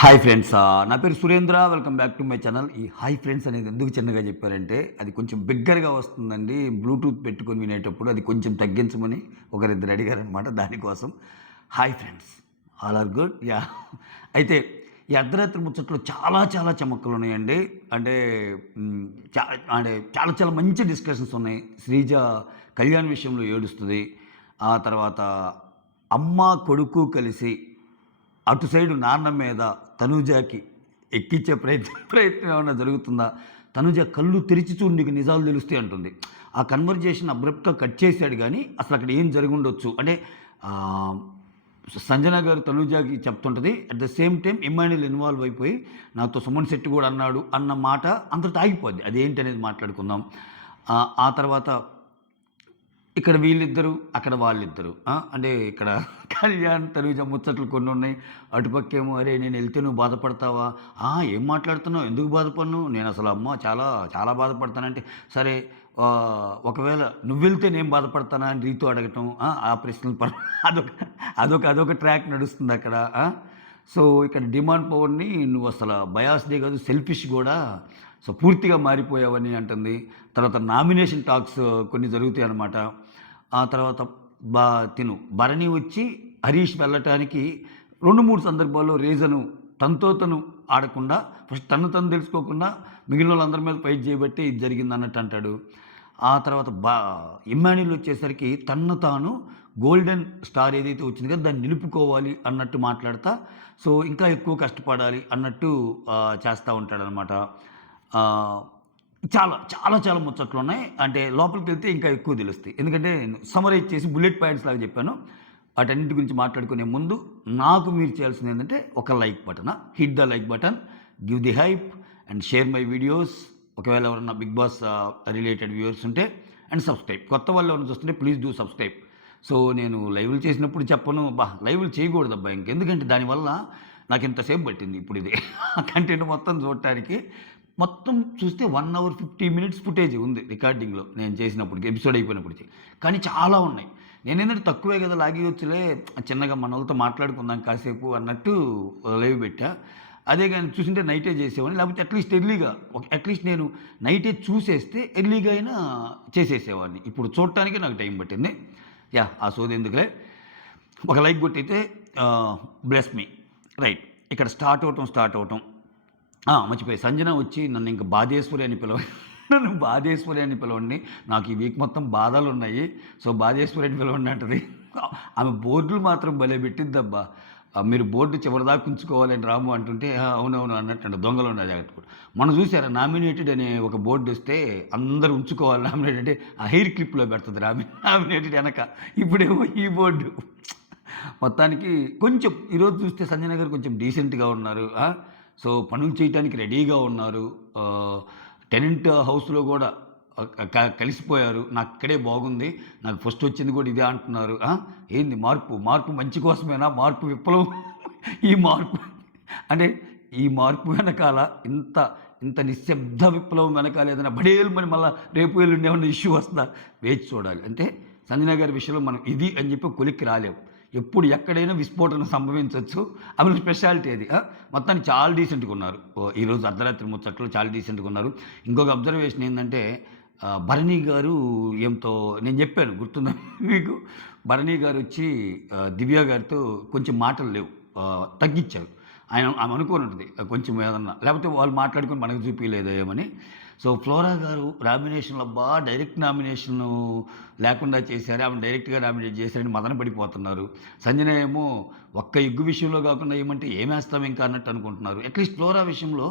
Hi friends, నా పేరు Surendra. Welcome back to my channel. ఈ హాయ్ ఫ్రెండ్స్ అనేది ఎందుకు చిన్నగా చెప్పారంటే అది కొంచెం బిగ్గరగా వస్తుందండి. బ్లూటూత్ పెట్టుకొని వినేటప్పుడు అది కొంచెం తగ్గించమని ఒకరిద్దరు అడిగారనమాట. దానికోసం hi friends, all are good. Yeah, అయితే ఈ అర్ధరాత్రి ముచ్చట్లో చాలా చాలా చమక్కులు ఉన్నాయండి. అంటే అంటే చాలా చాలా మంచి డిస్కషన్స్ ఉన్నాయి. శ్రీజ కళ్యాణ్ విషయంలో ఏడుస్తుంది. ఆ తర్వాత అమ్మ కొడుకు కలిసి అటు సైడు నాన్న మీద తనూజకి ఎక్కించే ప్రయత్నం ఏమైనా జరుగుతుందా? తనూజ కళ్ళు తెరిచి చూడు, నీకు నిజాలు తెలుస్తాయి అంటుంది. ఆ కన్వర్జేషన్ అబ్రప్ట్గా కట్ చేశాడు. కానీ అసలు అక్కడ ఏం జరిగి ఉండొచ్చు అంటే సంజన గారు తనూజకి చెప్తుంటుంది. At the same time Emmanuel involve అయిపోయి నాతో సుమన్ శెట్టి కూడా అన్నాడు అన్న మాట అంతటా ఆగిపోద్ది. అదేంటి అనేది మాట్లాడుకుందాం. ఆ తర్వాత ఇక్కడ వీళ్ళిద్దరు, అక్కడ వాళ్ళిద్దరు. అంటే ఇక్కడ కళ్యాణ్ తనూజ ముచ్చట్లు కొన్ని ఉన్నాయి. అటుపక్కేమో అరే నేను వెళ్తే నువ్వు బాధపడతావా? ఏం మాట్లాడుతున్నావు, ఎందుకు బాధపడను, నేను అసలు అమ్మ చాలా చాలా బాధపడతానంటే సరే ఒకవేళ నువ్వు వెళ్తే నేను బాధపడతానా అని రీతు అడగటం. ఆ ప్రశ్నలు అదొక అదొక అదొక ట్రాక్ నడుస్తుంది అక్కడ. సో ఇక్కడ డిమాండ్ పవర్ని నువ్వు అసలు బయాస్డే కాదు, సెల్ఫిష్ కూడా, సో పూర్తిగా మారిపోయావని అంటుంది. తర్వాత నామినేషన్ టాక్స్ కొన్ని జరుగుతాయి అన్నమాట. ఆ తర్వాత భరణి వచ్చి హరీష్ వెళ్ళటానికి 2-3 సందర్భాల్లో రీజను తనతో తను ఆడకుండా ఫస్ట్ తను తెలుసుకోకుండా మిగిలిన వాళ్ళందరి మీద ఫైట్ చేయబట్టి ఇది జరిగింది అన్నట్టు అంటాడు. ఆ తర్వాత ఇమ్మాన్యుల్ వచ్చేసరికి తన్ను తాను గోల్డెన్ స్టార్ ఏదైతే వచ్చింది కదా దాన్ని నిలుపుకోవాలి అన్నట్టు మాట్లాడతా, సో ఇంకా ఎక్కువ కష్టపడాలి అన్నట్టు చేస్తూ ఉంటాడనమాట. చాలా చాలా చాలా ముచ్చట్లు ఉన్నాయి. అంటే లోపలికి వెళ్తే ఇంకా ఎక్కువ తెలుస్తాయి. ఎందుకంటే సమరైజ్ చేసి బుల్లెట్ పాయింట్స్ లాగా చెప్పాను. వాటన్నిటి గురించి మాట్లాడుకునే ముందు నాకు మీరు చేయాల్సింది ఏంటంటే ఒక like button, hit the like button, give the hype and share my videos. ఒకవేళ ఎవరన్నా బిగ్ బాస్ రిలేటెడ్ వ్యూవర్స్ ఉంటే అండ్ సబ్స్క్రైబ్. కొత్త వాళ్ళు ఎవరైనా చూస్తుంటే ప్లీజ్ డూ సబ్స్క్రైబ్. సో నేను లైవ్లు చేసినప్పుడు చెప్పను లైవ్లు చేయకూడదబ్బా ఎందుకంటే దానివల్ల నాకు ఇంతసేపు పట్టింది ఇప్పుడు ఇది కంటెంట్ మొత్తం చూడటానికి. మొత్తం చూస్తే 1 hour 50 minutes ఫుటేజ్ ఉంది రికార్డింగ్లో నేను చేసినప్పటికి, ఎపిసోడ్ అయిపోయినప్పటికీ. కానీ చాలా ఉన్నాయి. నేనేంటంటే తక్కువే కదా లాగేయొచ్చులే, చిన్నగా మన వాళ్ళతో మాట్లాడుకుందాం కాసేపు అన్నట్టు లైవ్ పెట్టా. అదే కానీ చూసింటే నైటే చేసేవాడిని, లేకపోతే అట్లీస్ట్ నేను నైటే చూసేస్తే ఎర్లీగా అయినా చేసేసేవాడిని. ఇప్పుడు చూడటానికి నాకు టైం పట్టింది. ఆ సోది ఎందుకులే, ఒక లైక్ కొట్టయితే బ్లెస్ మీ. రైట్, ఇక్కడ స్టార్ట్ అవటం మర్చిపోయి సంజన వచ్చి నన్ను ఇంకా బాధేశ్వరి అని నన్ను బాధేశ్వరి అని పిలవండి, నాకు ఈ వీక్ మొత్తం బాధలు ఉన్నాయి, సో బాధేశ్వరి అని పిలవండి అంటది. ఆమె బోర్డులు మాత్రం భలే పెట్టిద్దబ్బా. మీరు బోర్డు చివరిదాకా ఉంచుకోవాలని రాము అంటుంటే అవునవును అన్నట్టు దొంగలు ఉన్నది జాగ్రత్త. మనం చూసారా నామినేటెడ్ అనే ఒక బోర్డు వస్తే అందరూ ఉంచుకోవాలి నామినేటెడ్ అంటే ఆ హెయిర్ క్లిప్లో పెడుతుంది నామినేటెడ్ వెనక. ఇప్పుడేమో ఈ బోర్డు. మొత్తానికి కొంచెం ఈరోజు చూస్తే సంజన గారు కొంచెం డీసెంట్గా ఉన్నారు. సో పనులు చేయడానికి రెడీగా ఉన్నారు. టెనెంట్ హౌస్లో కూడా కలిసిపోయారు. నాకు ఇక్కడే బాగుంది, నాకు ఫస్ట్ వచ్చింది కూడా ఇదే అంటున్నారు. ఏంది మార్పు మంచి కోసమేనా? మార్పు విప్లవం ఈ మార్పు అంటే ఈ మార్పు వెనకాల ఇంత నిశ్శబ్ద విప్లవం వెనకాల ఏదైనా బడేలు మరి మళ్ళీ రేపు ఎల్లుండి ఏమన్నా ఇష్యూ వస్తుందా వేచి చూడాలి. అంటే సంజన గారి విషయంలో మనం ఇది అని చెప్పి కొలిక్కి రాలేము. ఎప్పుడు ఎక్కడైనా విస్ఫోటనం సంభవించవచ్చు. అవి స్పెషాలిటీ అది. మొత్తానికి చాలా డీసెంట్గా ఉన్నారు ఈరోజు అర్ధరాత్రి ముచ్చట్లు, చాలా డీసెంట్గా ఉన్నారు. ఇంకొక అబ్జర్వేషన్ ఏంటంటే భరణి గారు ఏంతో నేను చెప్పాను గుర్తుందా మీకు, భరణి గారు వచ్చి దివ్య గారితో కొంచెం మాటలు లేవు, తగ్గించారు. ఆమె అనుకోని ఉంటుంది కొంచెం ఏదన్నా, లేకపోతే వాళ్ళు మాట్లాడుకొని మనకు చూపించలేదు ఏమని. సో ఫ్లోరా గారు నామినేషన్లో డైరెక్ట్ నామినేషన్ లేకుండా చేశారు, ఆమె డైరెక్ట్గా నామినేట్ చేశారని మదన పడిపోతున్నారు. సంజన ఏమో ఒక్క ఎగ్గు విషయంలో కాకుండా ఏమంటే ఏమేస్తాం ఇంకా అన్నట్టు అనుకుంటున్నారు. అట్లీస్ట్ ఫ్లోరా విషయంలో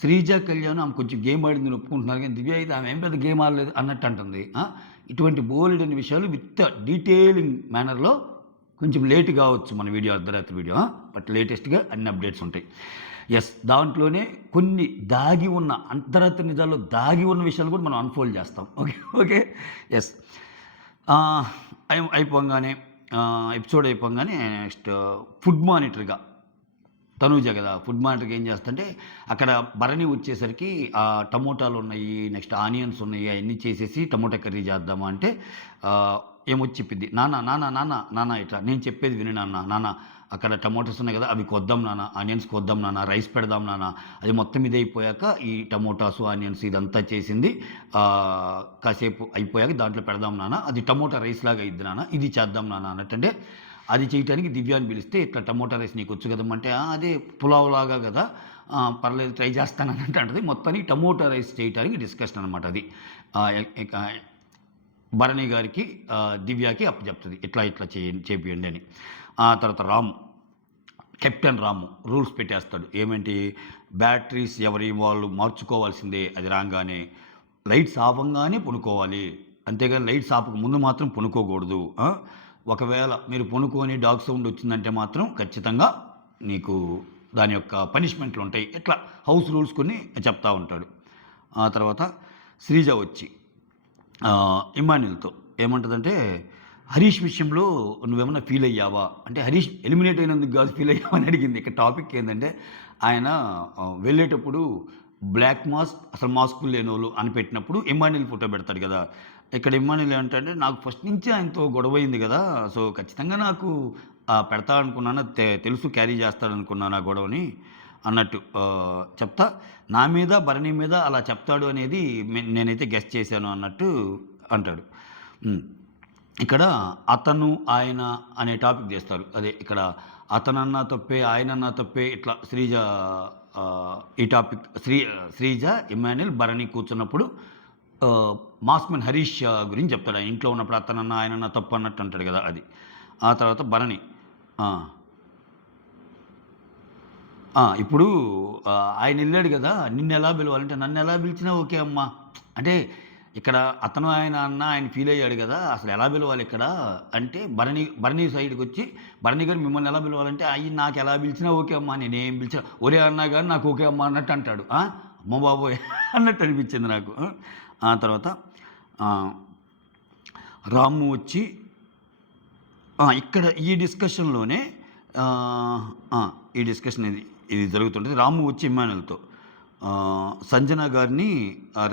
శ్రీజ కళ్యాణ్ ఆమె కొంచెం గేమ్ ఆడింది ఒప్పుకుంటున్నారు, కానీ దివ్య అయితే ఆమె ఏం పెద్ద గేమ్ ఆడలేదు అన్నట్టు అంటుంది. ఇటువంటి బోల్డ్ అనే విషయాలు విత్ డీటెయిలింగ్ మేనర్లో కొంచెం లేట్ కావచ్చు మన వీడియో, అర్ధరాత్రి వీడియో, బట్ లేటెస్ట్గా అన్ని అప్డేట్స్ ఉంటాయి. దాంట్లోనే కొన్ని దాగి ఉన్న అంతరాత్రి నిజాల్లో దాగి ఉన్న విషయాలు కూడా మనం అన్ఫోల్డ్ చేస్తాం. ఓకే. అయిపోగానే ఎపిసోడ్ అయిపోగానే నెక్స్ట్ ఫుడ్ మానిటర్గా తనూజ కదా, ఫుడ్ మానిటర్గా ఏం చేస్తుంటే అక్కడ భరణి వచ్చేసరికి టమోటాలు ఉన్నాయి, నెక్స్ట్ ఆనియన్స్ ఉన్నాయి, అవన్నీ చేసేసి టమోటా కర్రీ చేద్దామా అంటే ఏమొచ్చి చెప్పింది, నాన్న నాన్న నాన్న నాన్న ఇట్లా నేను చెప్పేది విని నాన్న అక్కడ టమోటాస్ ఉన్నాయి కదా, అవి కొద్దాం నాన్న, ఆనియన్స్ కొద్దాం నాన్న, రైస్ పెడదాం నాన్న. అది మొత్తం ఇది అయిపోయాక ఈ టమోటాసు ఆనియన్స్ ఇదంతా చేసింది కాసేపు అయిపోయాక దాంట్లో పెడదాం నాన్న, అది టమోటా రైస్ లాగా అయింది నాన్న, ఇది చేద్దాం నాన్న అన్నట్టంటే అది చేయడానికి దివ్యాన్ని పిలిస్తే ఇట్లా టమోటా రైస్ నీకు వచ్చు కదమ్మంటే అదే పులావ్ లాగా కదా, పర్లేదు ట్రై చేస్తాను అన్నట్టు అంటది. మొత్తానికి టమోటా రైస్ చేయడానికి డిస్కషన్ అనమాట అది. భరణి గారికి దివ్యాకి అప్పచెప్తుంది, ఇట్లా ఇట్లా చేపియండి అని. ఆ తర్వాత కెప్టెన్ రాము రూల్స్ పెట్టేస్తాడు. ఏమేంటి, బ్యాటరీస్ ఎవరి వాళ్ళు మార్చుకోవాల్సిందే, అది రాగానే లైట్స్ ఆపంగానే పనుకోవాలి, అంతేగాని లైట్స్ ఆపక ముందు మాత్రం పనుకోకూడదు. ఒకవేళ మీరు పనుకొని డాగ్ సౌండ్ వచ్చిందంటే మాత్రం ఖచ్చితంగా నీకు దాని యొక్క పనిష్మెంట్లు ఉంటాయి. ఇట్లా హౌస్ రూల్స్ కొన్ని చెప్తా ఉంటాడు. ఆ తర్వాత శ్రీజ వచ్చి ఇమాన్యుల్తో ఏమంటుందంటే, హరీష్ విషయంలో నువ్వేమన్నా ఫీల్ అయ్యావా అంటే, హరీష్ ఎలిమినేట్ అయినందుకు కాదు ఫీల్ అయ్యావా అని అడిగింది. ఇక్కడ టాపిక్ ఏంటంటే, ఆయన వెళ్ళేటప్పుడు బ్లాక్ మాస్క్ అసలు మాస్కులు లేని వాళ్ళు అని పెట్టినప్పుడు ఇమాన్యుల్ ఫోటో పెడతాడు కదా. ఇక్కడ ఇమాన్యుల్ ఏంటంటే, నాకు ఫస్ట్ నుంచి ఆయనతో గొడవ అయింది కదా, సో ఖచ్చితంగా నాకు పెడతా అనుకున్నాను, తెలుసు క్యారీ చేస్తాడనుకున్నాను ఆ గొడవని అన్నట్టు చెప్తా. నా మీద భరణి మీద అలా చెప్తాడు అనేది నేనైతే గెస్ చేశాను అన్నట్టు అంటాడు. ఇక్కడ అతను ఆయన అనే టాపిక్ చేస్తారు. అదే ఇక్కడ అతనన్నా తప్పే ఆయనన్నా తప్పే ఇట్లా శ్రీజ ఈ టాపిక్ శ్రీజ ఇమాన్యుల్ భరణి కూర్చున్నప్పుడు మాస్మెన్ హరీష్ గురించి చెప్తాడు. ఆయన ఇంట్లో ఉన్నప్పుడు అతనన్నా ఆయనన్నా తప్పు అన్నట్టు అంటాడు కదా అది. ఆ తర్వాత భరణి ఇప్పుడు ఆయన వెళ్ళాడు కదా, నిన్ను ఎలా పిలవాలంటే నన్ను ఎలా పిలిచినా ఓకే అమ్మా అంటే, ఇక్కడ అతను ఆయన అన్న ఆయన ఫీల్ అయ్యాడు కదా, అసలు ఎలా పిలవాలి ఇక్కడ అంటే భరణి సైడ్కి వచ్చి భరణి గారు మిమ్మల్ని ఎలా పిలవాలంటే, అయ్యి నాకు ఎలా పిలిచినా ఓకే అమ్మా, నేనేం పిలిచినా ఒరే అన్నా కానీ నాకు ఓకే అమ్మా అన్నట్టు అంటాడు. అమ్మ బాబోయ్ అన్నట్టు అనిపించింది నాకు. ఆ తర్వాత రాము వచ్చి ఇక్కడ ఈ డిస్కషన్లోనే ఈ డిస్కషన్ ఇది జరుగుతుంటుంది. రాము వచ్చి ఇమాన్యుల్తో సంజన గారిని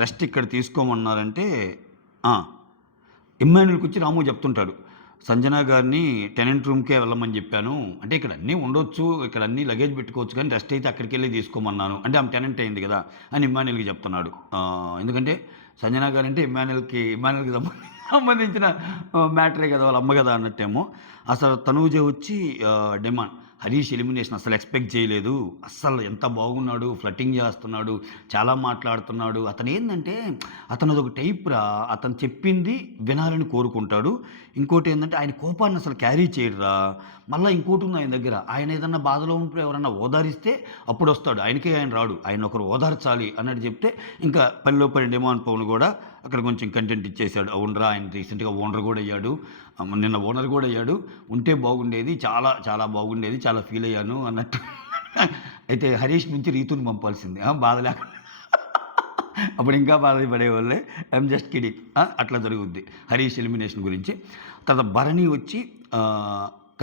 రెస్ట్ ఇక్కడ తీసుకోమన్నారంటే ఇమాన్యుల్కి వచ్చి రాము చెప్తుంటాడు, సంజన గారిని టెనెంట్ రూమ్కే వెళ్ళమని చెప్పాను, అంటే ఇక్కడ అన్నీ ఉండొచ్చు, ఇక్కడ అన్నీ లగేజ్ పెట్టుకోవచ్చు, కానీ రెస్ట్ అయితే అక్కడికి వెళ్ళి తీసుకోమన్నాను, అంటే ఆమె టెనెంట్ అయింది కదా అని ఇమాన్యుల్కి చెప్తున్నాడు. ఎందుకంటే సంజన గారు అంటే ఇమాన్యుల్కి సంబంధించిన మ్యాటరే కదా, వాళ్ళ అమ్మ కదా అన్నట్టేమో. అసలు తనూజ వచ్చి డిమాండ్, హరీష్ ఎలిమినేషన్ అసలు ఎక్స్పెక్ట్ చేయలేదు, అస్సలు ఎంత బాగున్నాడు, ఫ్లటింగ్ చేస్తున్నాడు, చాలా మాట్లాడుతున్నాడు, అతను ఏంటంటే అతను ఒక టైప్ రా, అతను చెప్పింది వినాలని కోరుకుంటాడు. ఇంకోటి ఏంటంటే ఆయన కోపాన్ని అసలు క్యారీ చేయడురా. మళ్ళీ ఇంకోటి ఉంది ఆయన దగ్గర, ఆయన ఏదన్నా బాధలో ఉంటే ఎవరన్నా ఓదారిస్తే అప్పుడు వస్తాడు, ఆయనకే ఆయన రాడు, ఆయన ఒకరు ఓదార్చాలి అన్నట్టు చెప్తే ఇంకా పనిలో పని డిమాండ్ పవన్ కూడా అక్కడ కొంచెం కంటెంట్ ఇచ్చేసాడు. అవునరా, ఆయన రీసెంట్గా ఓనర్ కూడా అయ్యాడు, నిన్న ఓనర్ కూడా అయ్యాడు, ఉంటే బాగుండేది, చాలా చాలా బాగుండేది, చాలా ఫీల్ అయ్యాను అన్నట్టు. అయితే హరీష్ నుంచి రీతుని పంపాల్సింది బాధ లేకుండా, అప్పుడు ఇంకా బాధపడేవాళ్ళే. I'm just kidding. అట్లా జరుగుద్ది హరీష్ ఎలిమినేషన్ గురించి. తర్వాత భరణి వచ్చి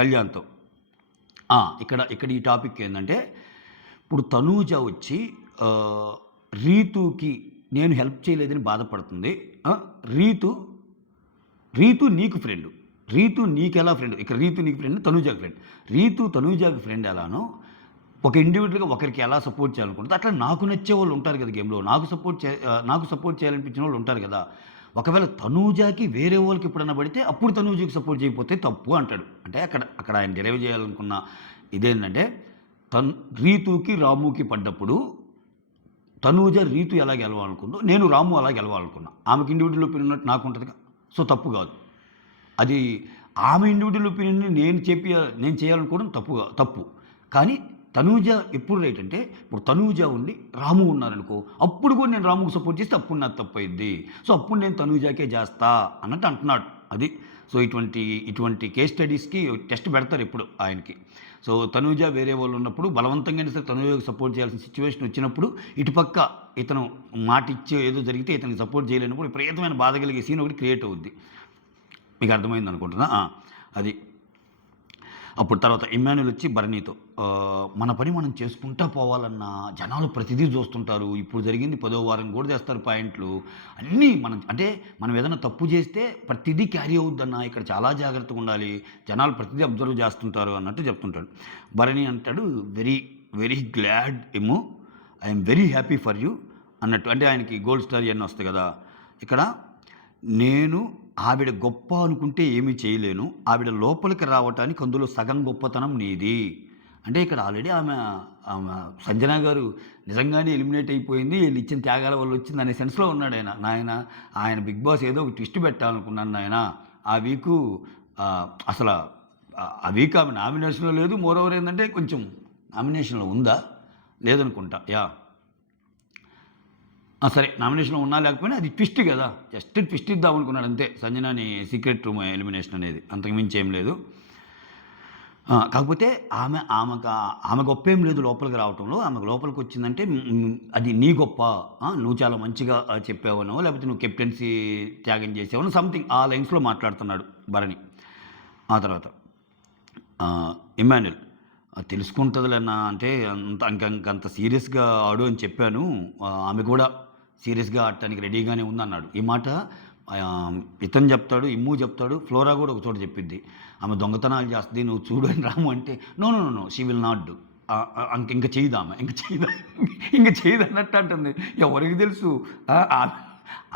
కళ్యాణ్తో ఇక్కడ ఈ టాపిక్ ఏంటంటే, ఇప్పుడు తనూజ వచ్చి రీతుకి నేను హెల్ప్ చేయలేదని బాధపడుతుంది. రీతు నీకు ఫ్రెండ్, రీతు నీకెలా ఫ్రెండ్, ఇక్కడ రీతు నీకు ఫ్రెండ్, తనూజాకి ఫ్రెండ్. రీతు తనూజాకి ఫ్రెండ్ ఎలానో ఒక ఇండివిజువల్గా ఒకరికి ఎలా సపోర్ట్ చేయాలనుకుంటుంది, అట్లా నాకు నచ్చే వాళ్ళు ఉంటారు కదా గేమ్లో, నాకు సపోర్ట్ చేయాలనిపించిన వాళ్ళు ఉంటారు కదా. ఒకవేళ తనూజాకి వేరే వాళ్ళకి ఎప్పుడన్నా పడితే అప్పుడు తనూజాకి సపోర్ట్ చేయకపోతే తప్పు అంటాడు. అంటే అక్కడ ఆయన డెరైవ్ చేయాలనుకున్న ఇదేంటంటే, రీతుకి రాముకి పడ్డప్పుడు తనూజ రీతు ఎలా గెలవాలనుకుందో నేను రాము అలా గెలవాలనుకున్నా. ఆమెకి ఇండివిజువల్ ఒపీనియన్ ఉన్నట్టు నాకు ఉంటుంది, సో తప్పు కాదు అది. ఆమె ఇండివిజువల్ ఒపీనియన్ని నేను చేయాలనుకోవడం తప్పు. కానీ తనూజ ఎప్పుడు రైట్ అంటే, ఇప్పుడు తనూజ ఉండి రాము ఉన్నారనుకో, అప్పుడు కూడా నేను రాముకు సపోర్ట్ చేస్తే అప్పుడు నాకు తప్పు అయింది, సో అప్పుడు నేను తనూజాకే చేస్తా అన్నట్టు అంటున్నాడు అది. సో ఇటువంటి కేస్ స్టడీస్కి టెస్ట్ పెడతారు ఇప్పుడు ఆయనకి. సో తనూజ వేరే వాళ్ళు ఉన్నప్పుడు బలవంతంగా సరే తనూజకు సపోర్ట్ చేయాల్సిన సిచ్యువేషన్ వచ్చినప్పుడు, ఇటుపక్క ఇతను మాట ఇచ్చే ఏదో జరిగితే ఇతనికి సపోర్ట్ చేయలేనప్పుడు విపరీతమైన బాధ కలిగే సీన్ ఒకటి క్రియేట్ అవుద్ది. మీకు అర్థమైంది అనుకుంటున్నా అది. అప్పుడు తర్వాత ఇమ్మాన్యుల్ వచ్చి భరణితో మన పని మనం చేసుకుంటా పోవాలన్నా జనాలు ప్రతిదీ చూస్తుంటారు. ఇప్పుడు జరిగింది 10వ వారం కూడా తెస్తారు పాయింట్లు. అన్నీ మనం అంటే మనం ఏదైనా తప్పు చేస్తే ప్రతిదీ క్యారీ అవుద్దన్న. ఇక్కడ చాలా జాగ్రత్తగా ఉండాలి. జనాలు ప్రతిదీ అబ్జర్వ్ చేస్తుంటారు అన్నట్టు చెప్తుంటాడు. భరణి అంటాడు, వెరీ వెరీ గ్లాడ్ ఎమో, I'm very happy for you అన్నట్టు. అంటే ఆయనకి గోల్డ్ స్టార్ ఇవన్నీ వస్తాయి కదా. ఇక్కడ నేను ఆవిడ గొప్ప అనుకుంటే ఏమీ చేయలేను. ఆవిడ లోపలికి రావటానికి అందులో సగం గొప్పతనం నీది. అంటే ఇక్కడ ఆల్రెడీ ఆమె సంజన గారు నిజంగానే ఎలిమినేట్ అయిపోయింది. వీళ్ళు ఇచ్చిన త్యాగాల వల్ల వచ్చింది అనే సెన్స్‌లో ఉన్నాడు ఆయన. ఆయన బిగ్ బాస్ ఏదో ఒక ట్విస్ట్ పెట్టాలనుకున్నాను నాయన. ఆ వీకు అసల ఆ వీక్ ఆమె నామినేషన్‌లో లేదు. మోరోవర్ ఏందంటే కొంచెం నామినేషన్‌లో ఉందా? లేదనుకుంటా. యాహ్! సరే నామినేషన్‌లో ఉన్నా లేకపోయినా అది ట్విస్ట్ కదా! జస్ట్ ట్విస్ట్ ఇద్దాం అనుకున్నాడు అంతే. సంజనాని సీక్రెట్ రూమ్ ఎలిమినేషన్ అనేది. అంతకు మించి ఏం లేదు. కాకపోతే ఆమె గొప్పేం లేదు లోపలికి రావటంలో. ఆమె లోపలికి వచ్చిందంటే అది నీ గొప్ప. నువ్వు చాలా మంచిగా చెప్పావనో, లేకపోతే నువ్వు కెప్టెన్సీ త్యాగం చేసావనో సంథింగ్ ఆ లైన్స్‌లో మాట్లాడుతున్నాడు భరణి. ఆ తర్వాత ఇమ్మాన్యుల్ తెలుసుకుంటుందిలేనా అంటే ఇంకంత సీరియస్‌గా ఆడు అని చెప్పాను. ఆమె కూడా సీరియస్‌గా ఆడటానికి రెడీగానే ఉందన్నాడు. ఈ మాట ఇతను చెప్తాడు, ఇమ్ము చెప్తాడు, ఫ్లోరా కూడా ఒక చోట చెప్పిద్ది. ఆమె దొంగతనాలు చేస్తుంది, నువ్వు చూడు అని రాము అంటే no no no no she will not do. ఇంక చేయదు ఆమె, ఇంక చేయదు అన్నట్టు అంటుంది. ఎవరికి తెలుసు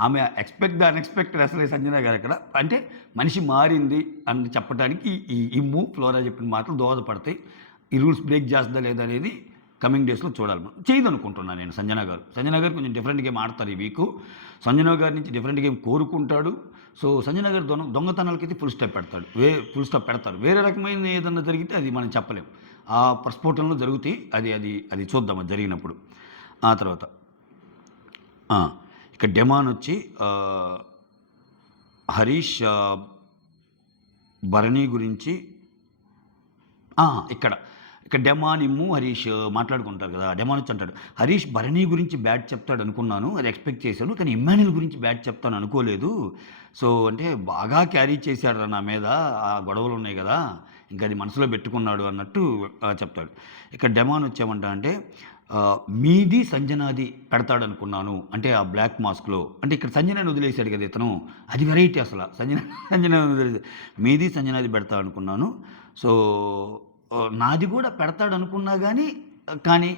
ఆమె ఎక్స్పెక్ట్ ద అన్ఎక్స్పెక్టెడ్ అసలే సంజన గారు అక్కడ. అంటే మనిషి మారింది అని చెప్పడానికి ఈ ఇమ్ము ఫ్లోరా చెప్పిన మాటలు దోహదపడతాయి. ఈ రూల్స్ బ్రేక్ చేస్తుందా లేదా అనేది కమింగ్ డేస్లో చూడాలి. చేయదు అనుకుంటున్నాను నేను. సంజన గారు కొంచెం డిఫరెంట్ గేమ్ ఆడతారు ఈ వీకు. సంజన గారి నుంచి డిఫరెంట్ గేమ్ కోరుకుంటాడు. సో సంజన గారు దొంగతనాలకైతే ఫుల్ స్టాప్ పెడతారు. వేరే రకమైన ఏదన్నా జరిగితే అది మనం చెప్పలేం. ఆ ప్రస్ఫోటనలో జరుగుతాయి. అది చూద్దాం అది జరిగినప్పుడు. ఆ తర్వాత ఇక డెమాన్ వచ్చి హరీష్ భరణి గురించి ఇక్కడ డెమాన్ ఇమ్ము హరీష్ మాట్లాడుకుంటారు కదా. డెమాన్ వచ్చి అంటాడు, హరీష్ భరణి గురించి బ్యాట్ చెప్తాడు అనుకున్నాను, అది ఎక్స్పెక్ట్ చేశాను, కానీ ఇమ్మాన్యుల్ గురించి బ్యాట్ చెప్తాను అనుకోలేదు. సో అంటే బాగా క్యారీ చేశాడు నా మీద, ఆ గొడవలు ఉన్నాయి కదా, ఇంకా అది మనసులో పెట్టుకున్నాడు అన్నట్టు చెప్తాడు. ఇక్కడ డెమాన్ వచ్చామంట అంటే మీది సంజనాది పెడతాడు అనుకున్నాను అంటే ఆ బ్లాక్ మాస్క్లో. అంటే ఇక్కడ సంజనాని వదిలేశాడు కదా ఇతను, అది వెరైటీ అసలు. సంజన వదిలేసి మీది సంజనాది పెడతా అనుకున్నాను. సో నాది కూడా పెడతాడు అనుకున్నా కానీ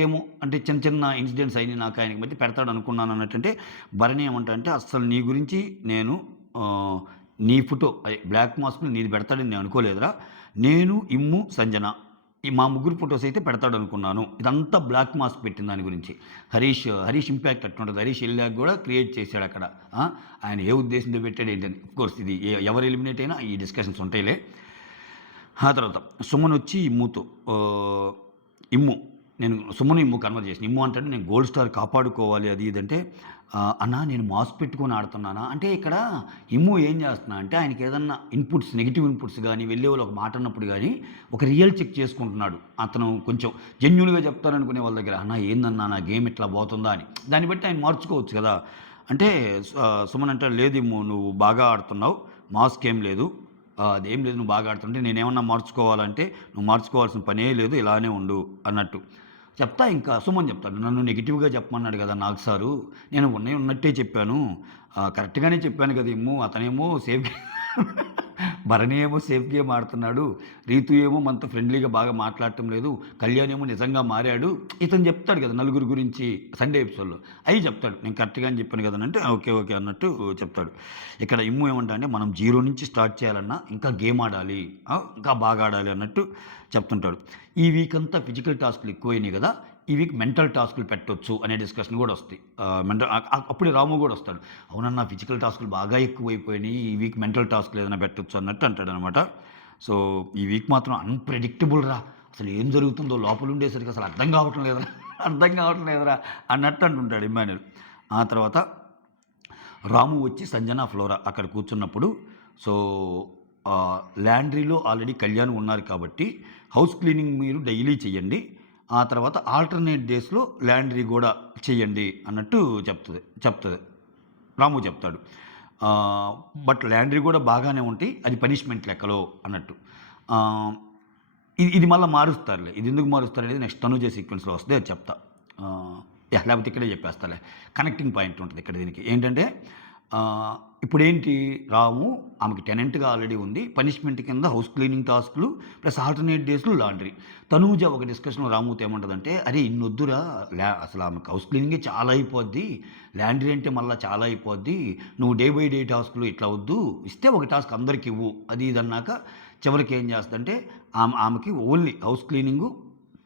ఏమో అంటే చిన్న చిన్న ఇన్సిడెంట్స్ అయినాయి నాకు ఆయనకి మధ్య, పెడతాడు అనుకున్నాను అన్నట్టంటే భరణి ఏమంటా అసలు నీ గురించి నేను నీ ఫోటో బ్లాక్ మాస్క్లో నీది పెడతాడని నేను అనుకోలేదురా. నేను ఇమ్ము సంజన మా ముగ్గురు ఫొటోస్ అయితే పెడతాడు అనుకున్నాను. ఇదంతా బ్లాక్ మాస్క్ పెట్టిన దాని గురించి. హరీష్ ఇంపాక్ట్ అట్టుంటుంది. హరీష్ వెళ్ళాక కూడా క్రియేట్ చేశాడు అక్కడ. ఆయన ఏ ఉద్దేశంతో పెట్టాడు ఏంటని. కోర్స్ ఇది ఎవరు ఎలిమినేట్ అయినా ఈ డిస్కషన్స్ ఉంటాయిలే. ఆ తర్వాత సుమన్ వచ్చి నేను సుమన్ ఇమ్ము కన్వర్జేషన్. ఇమ్ము అంటాడు, నేను గోల్డ్ స్టార్ కాపాడుకోవాలి అది ఇదంటే, అన్నా నేను మాస్క్ పెట్టుకొని ఆడుతున్నానా అంటే. ఇక్కడ ఇమ్ము ఏం చేస్తున్నా అంటే ఆయనకి ఏదన్నా నెగిటివ్ ఇన్పుట్స్ కానీ వెళ్ళే వాళ్ళు ఒక మాట అన్నప్పుడు కానీ ఒక రియల్ చెక్ చేసుకుంటున్నాడు. అతను కొంచెం జెన్యూన్గా చెప్తారనుకునే వాళ్ళ దగ్గర, అన్నా ఏందన్నా నా గేమ్ ఇట్లా పోతుందా అని. దాన్ని బట్టి ఆయన మార్చుకోవచ్చు కదా. అంటే సుమన్ అంటే, లేదు ఇమ్ము నువ్వు బాగా ఆడుతున్నావు, మాస్క్ ఏం లేదు, అదేం లేదు, నువ్వు బాగా ఆడుతుంటే నేనేమన్నా మార్చుకోవాలంటే నువ్వు మార్చుకోవాల్సిన పనే లేదు, ఇలానే ఉండు అన్నట్టు చెప్తా. ఇంకా సుమన్ చెప్తాడు, నన్ను నెగిటివ్గా చెప్పమన్నాడు కదా నాకు సారు, నేను ఉన్నట్టే చెప్పాను, కరెక్ట్గానే చెప్పాను కదా ఇమ్ము. అతనేమో భరణి ఏమో సేఫ్ గేమ్ ఆడుతున్నాడు, రీతు ఏమో మనతో ఫ్రెండ్లీగా బాగా మాట్లాడటం లేదు, కళ్యాణ్ ఏమో నిజంగా మారాడు. ఇతను చెప్తాడు కదా నలుగురు గురించి సండే ఎపిసోడ్లో, అవి చెప్తాడు. నేను కరెక్ట్గా అని చెప్పాను కదా అంటే ఓకే అన్నట్టు చెప్తాడు. ఇక్కడ ఇమ్ము ఏమంటా అంటే మనం 0 నుంచి స్టార్ట్ చేయాలన్నా ఇంకా గేమ్ ఆడాలి, ఇంకా బాగా ఆడాలి అన్నట్టు చెప్తుంటాడు. ఈ వీక్ అంతా ఫిజికల్ టాస్క్లు ఎక్కువైనాయి కదా, ఈ వీక్ మెంటల్ టాస్కులు పెట్టొచ్చు అనే డిస్కషన్ కూడా వస్తాయి. అప్పుడే రాము కూడా వస్తాడు, అవునన్నా ఫిజికల్ టాస్కులు బాగా ఎక్కువైపోయినాయి, ఈ వీక్ మెంటల్ టాస్క్లు ఏదైనా పెట్టొచ్చు అన్నట్టు అంటాడు అనమాట. సో ఈ వీక్ మాత్రం అన్ప్రెడిక్టబుల్ రా, అసలు ఏం జరుగుతుందో లోపల ఉండేసరికి అసలు అర్థం కావటం లేదురా అన్నట్టు అంటుంటాడు ఇమ్మాన్యుల్. ఆ తర్వాత రాము వచ్చి సంజన ఫ్లోరా అక్కడ కూర్చున్నప్పుడు, సో ల్యాండ్రీలో ఆల్రెడీ కళ్యాణ్ ఉన్నారు కాబట్టి హౌస్ క్లీనింగ్ మీరు డైలీ చేయండి, ఆ తర్వాత ఆల్టర్నేట్ డేస్లో ల్యాండ్రీ కూడా చేయండి అన్నట్టు చెప్తుంది రాము చెప్తాడు. బట్ ల్యాండ్రీ కూడా బాగానే ఉంటాయి, అది పనిష్మెంట్ లెక్కలో అన్నట్టు. ఇది మళ్ళీ మారుస్తారులే. ఇది ఎందుకు మారుస్తారు అనేది నెక్స్ట్ తనుజ సీక్వెన్స్లో వస్తే అది చెప్తా. లేకపోతే ఇక్కడే చెప్పేస్తాలే. కనెక్టింగ్ పాయింట్ ఉంటుంది ఇక్కడ దీనికి. ఏంటంటే ఇప్పుడేంటి, రాము ఆమెకి టెనెంట్గా ఆల్రెడీ ఉంది. పనిష్మెంట్ కింద హౌస్ క్లీనింగ్ టాస్క్లు ప్లస్ ఆల్టర్నేట్ డేస్లో లాండ్రీ. తనూజ ఒక డిస్కషన్లో రాముతో ఏమంటుందంటే, అరే ఇన్నొద్దురా, అసలు ఆమెకు హౌస్ క్లీనింగే చాలా అయిపోద్ది, లాండ్రీ అంటే మళ్ళీ చాలా అయిపోద్ది, నువ్వు డే బై డే టాస్క్లు ఇట్లా వద్దు, ఇస్తే ఒక టాస్క్ అందరికి ఇవ్వు, అది ఇది అన్నాక చివరికి ఏం చేస్తుందంటే ఆమెకి ఓన్లీ హౌస్ క్లీనింగు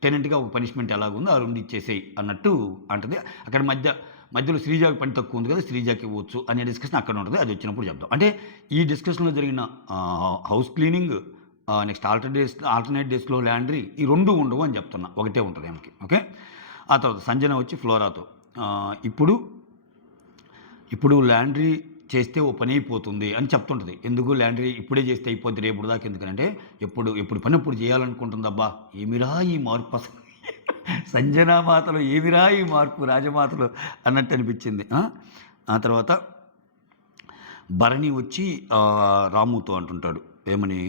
టెనెంట్గా ఒక పనిష్మెంట్ ఎలాగుందో ఆ రెండు ఇచ్చేసేయి అన్నట్టు అంటుంది. అక్కడ మధ్యలో శ్రీజాకి పని తక్కువ ఉంది కదా, శ్రీజాకి ఇవ్వచ్చు అనే డిస్కషన్ అక్కడ ఉంటుంది. అది వచ్చినప్పుడు చెప్తాం. అంటే ఈ డిస్కషన్లో జరిగిన హౌస్ క్లీనింగ్, నెక్స్ట్ ఆల్టర్నేట్ డేస్లో లాండ్రీ, ఈ రెండు ఉండవు అని చెప్తున్నా, ఒకటే ఉంటుంది ఆమెకి. ఓకే. ఆ తర్వాత సంజన వచ్చి ఫ్లోరాతో ఇప్పుడు లాండ్రీ చేస్తే ఓ పని అయిపోతుంది అని చెప్తుంటుంది. ఎందుకు లాండ్రీ ఇప్పుడే చేస్తే అయిపోద్ది, రేపు దాకా ఎందుకంటే ఎప్పుడు పని ఎప్పుడు చేయాలనుకుంటుందబ్బా, ఏమిరా ఈ మార్పు అసలు సంజనా మాతలో ఏమిరా ఈ మార్పు రాజమాతలో అన్నట్టు అనిపించింది. ఆ తర్వాత భరణి వచ్చి రాముతో అంటుంటాడు ఏమని,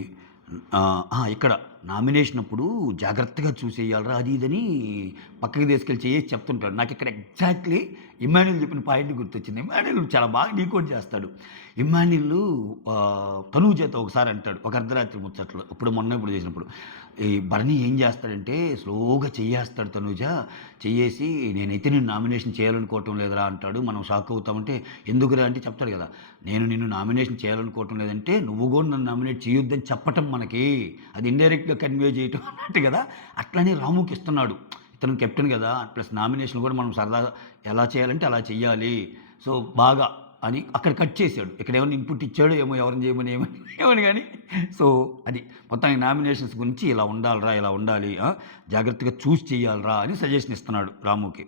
ఇక్కడ నామినేషన్ అప్పుడు జాగ్రత్తగా చూసేయాలరా అది ఇదని పక్కకి తీసుకెళ్ళి చేసి చెప్తుంటాడు. నాకు ఇక్కడ ఎగ్జాక్ట్లీ ఇమ్మాన్యుల్ చెప్పిన పాయింట్ గుర్తొచ్చింది. ఇమ్మాన్యుల్ చాలా బాగా డీకోడ్ చేస్తాడు. ఇమ్మాన్యుల్ తనూజతో ఒకసారి అంటాడు, ఒక అర్ధరాత్రి ముచ్చట్లు, ఇప్పుడు చేసినప్పుడు, ఈ భరణి ఏం చేస్తాడంటే స్లోగా చెయ్యేస్తాడు తనూజ, చెయ్యేసి నేనైతే నిన్ను నామినేషన్ చేయాలనుకోవటం లేదురా అంటాడు. మనం షాక్ అవుతామంటే ఎందుకురా అంటే చెప్తాడు కదా, నేను నిన్ను నామినేషన్ చేయాలనుకోవటం లేదంటే నువ్వు కూడా నన్ను నామినేట్ చేయొద్దని చెప్పటం మనకి, అది ఇండైరెక్ట్గా కన్వే చేయటం అన్నట్టు కదా. అట్లనే రాముకి ఇస్తున్నాడు, ఇతను కెప్టెన్ కదా, ప్లస్ నామినేషన్ కూడా మనం సరదా ఎలా చేయాలంటే అలా చెయ్యాలి, సో బాగా అని అక్కడ కట్ చేశాడు. ఇక్కడ ఏమైనా ఇన్పుట్ ఇచ్చాడు ఏమో, ఎవరిని చేయమని ఏమని కానీ. సో అది మొత్తానికి నామినేషన్స్ గురించి ఇలా ఉండాలిరా, ఇలా ఉండాలి, జాగ్రత్తగా చూస్ చేయాలిరా అని సజెషన్ ఇస్తున్నాడు రాముకి.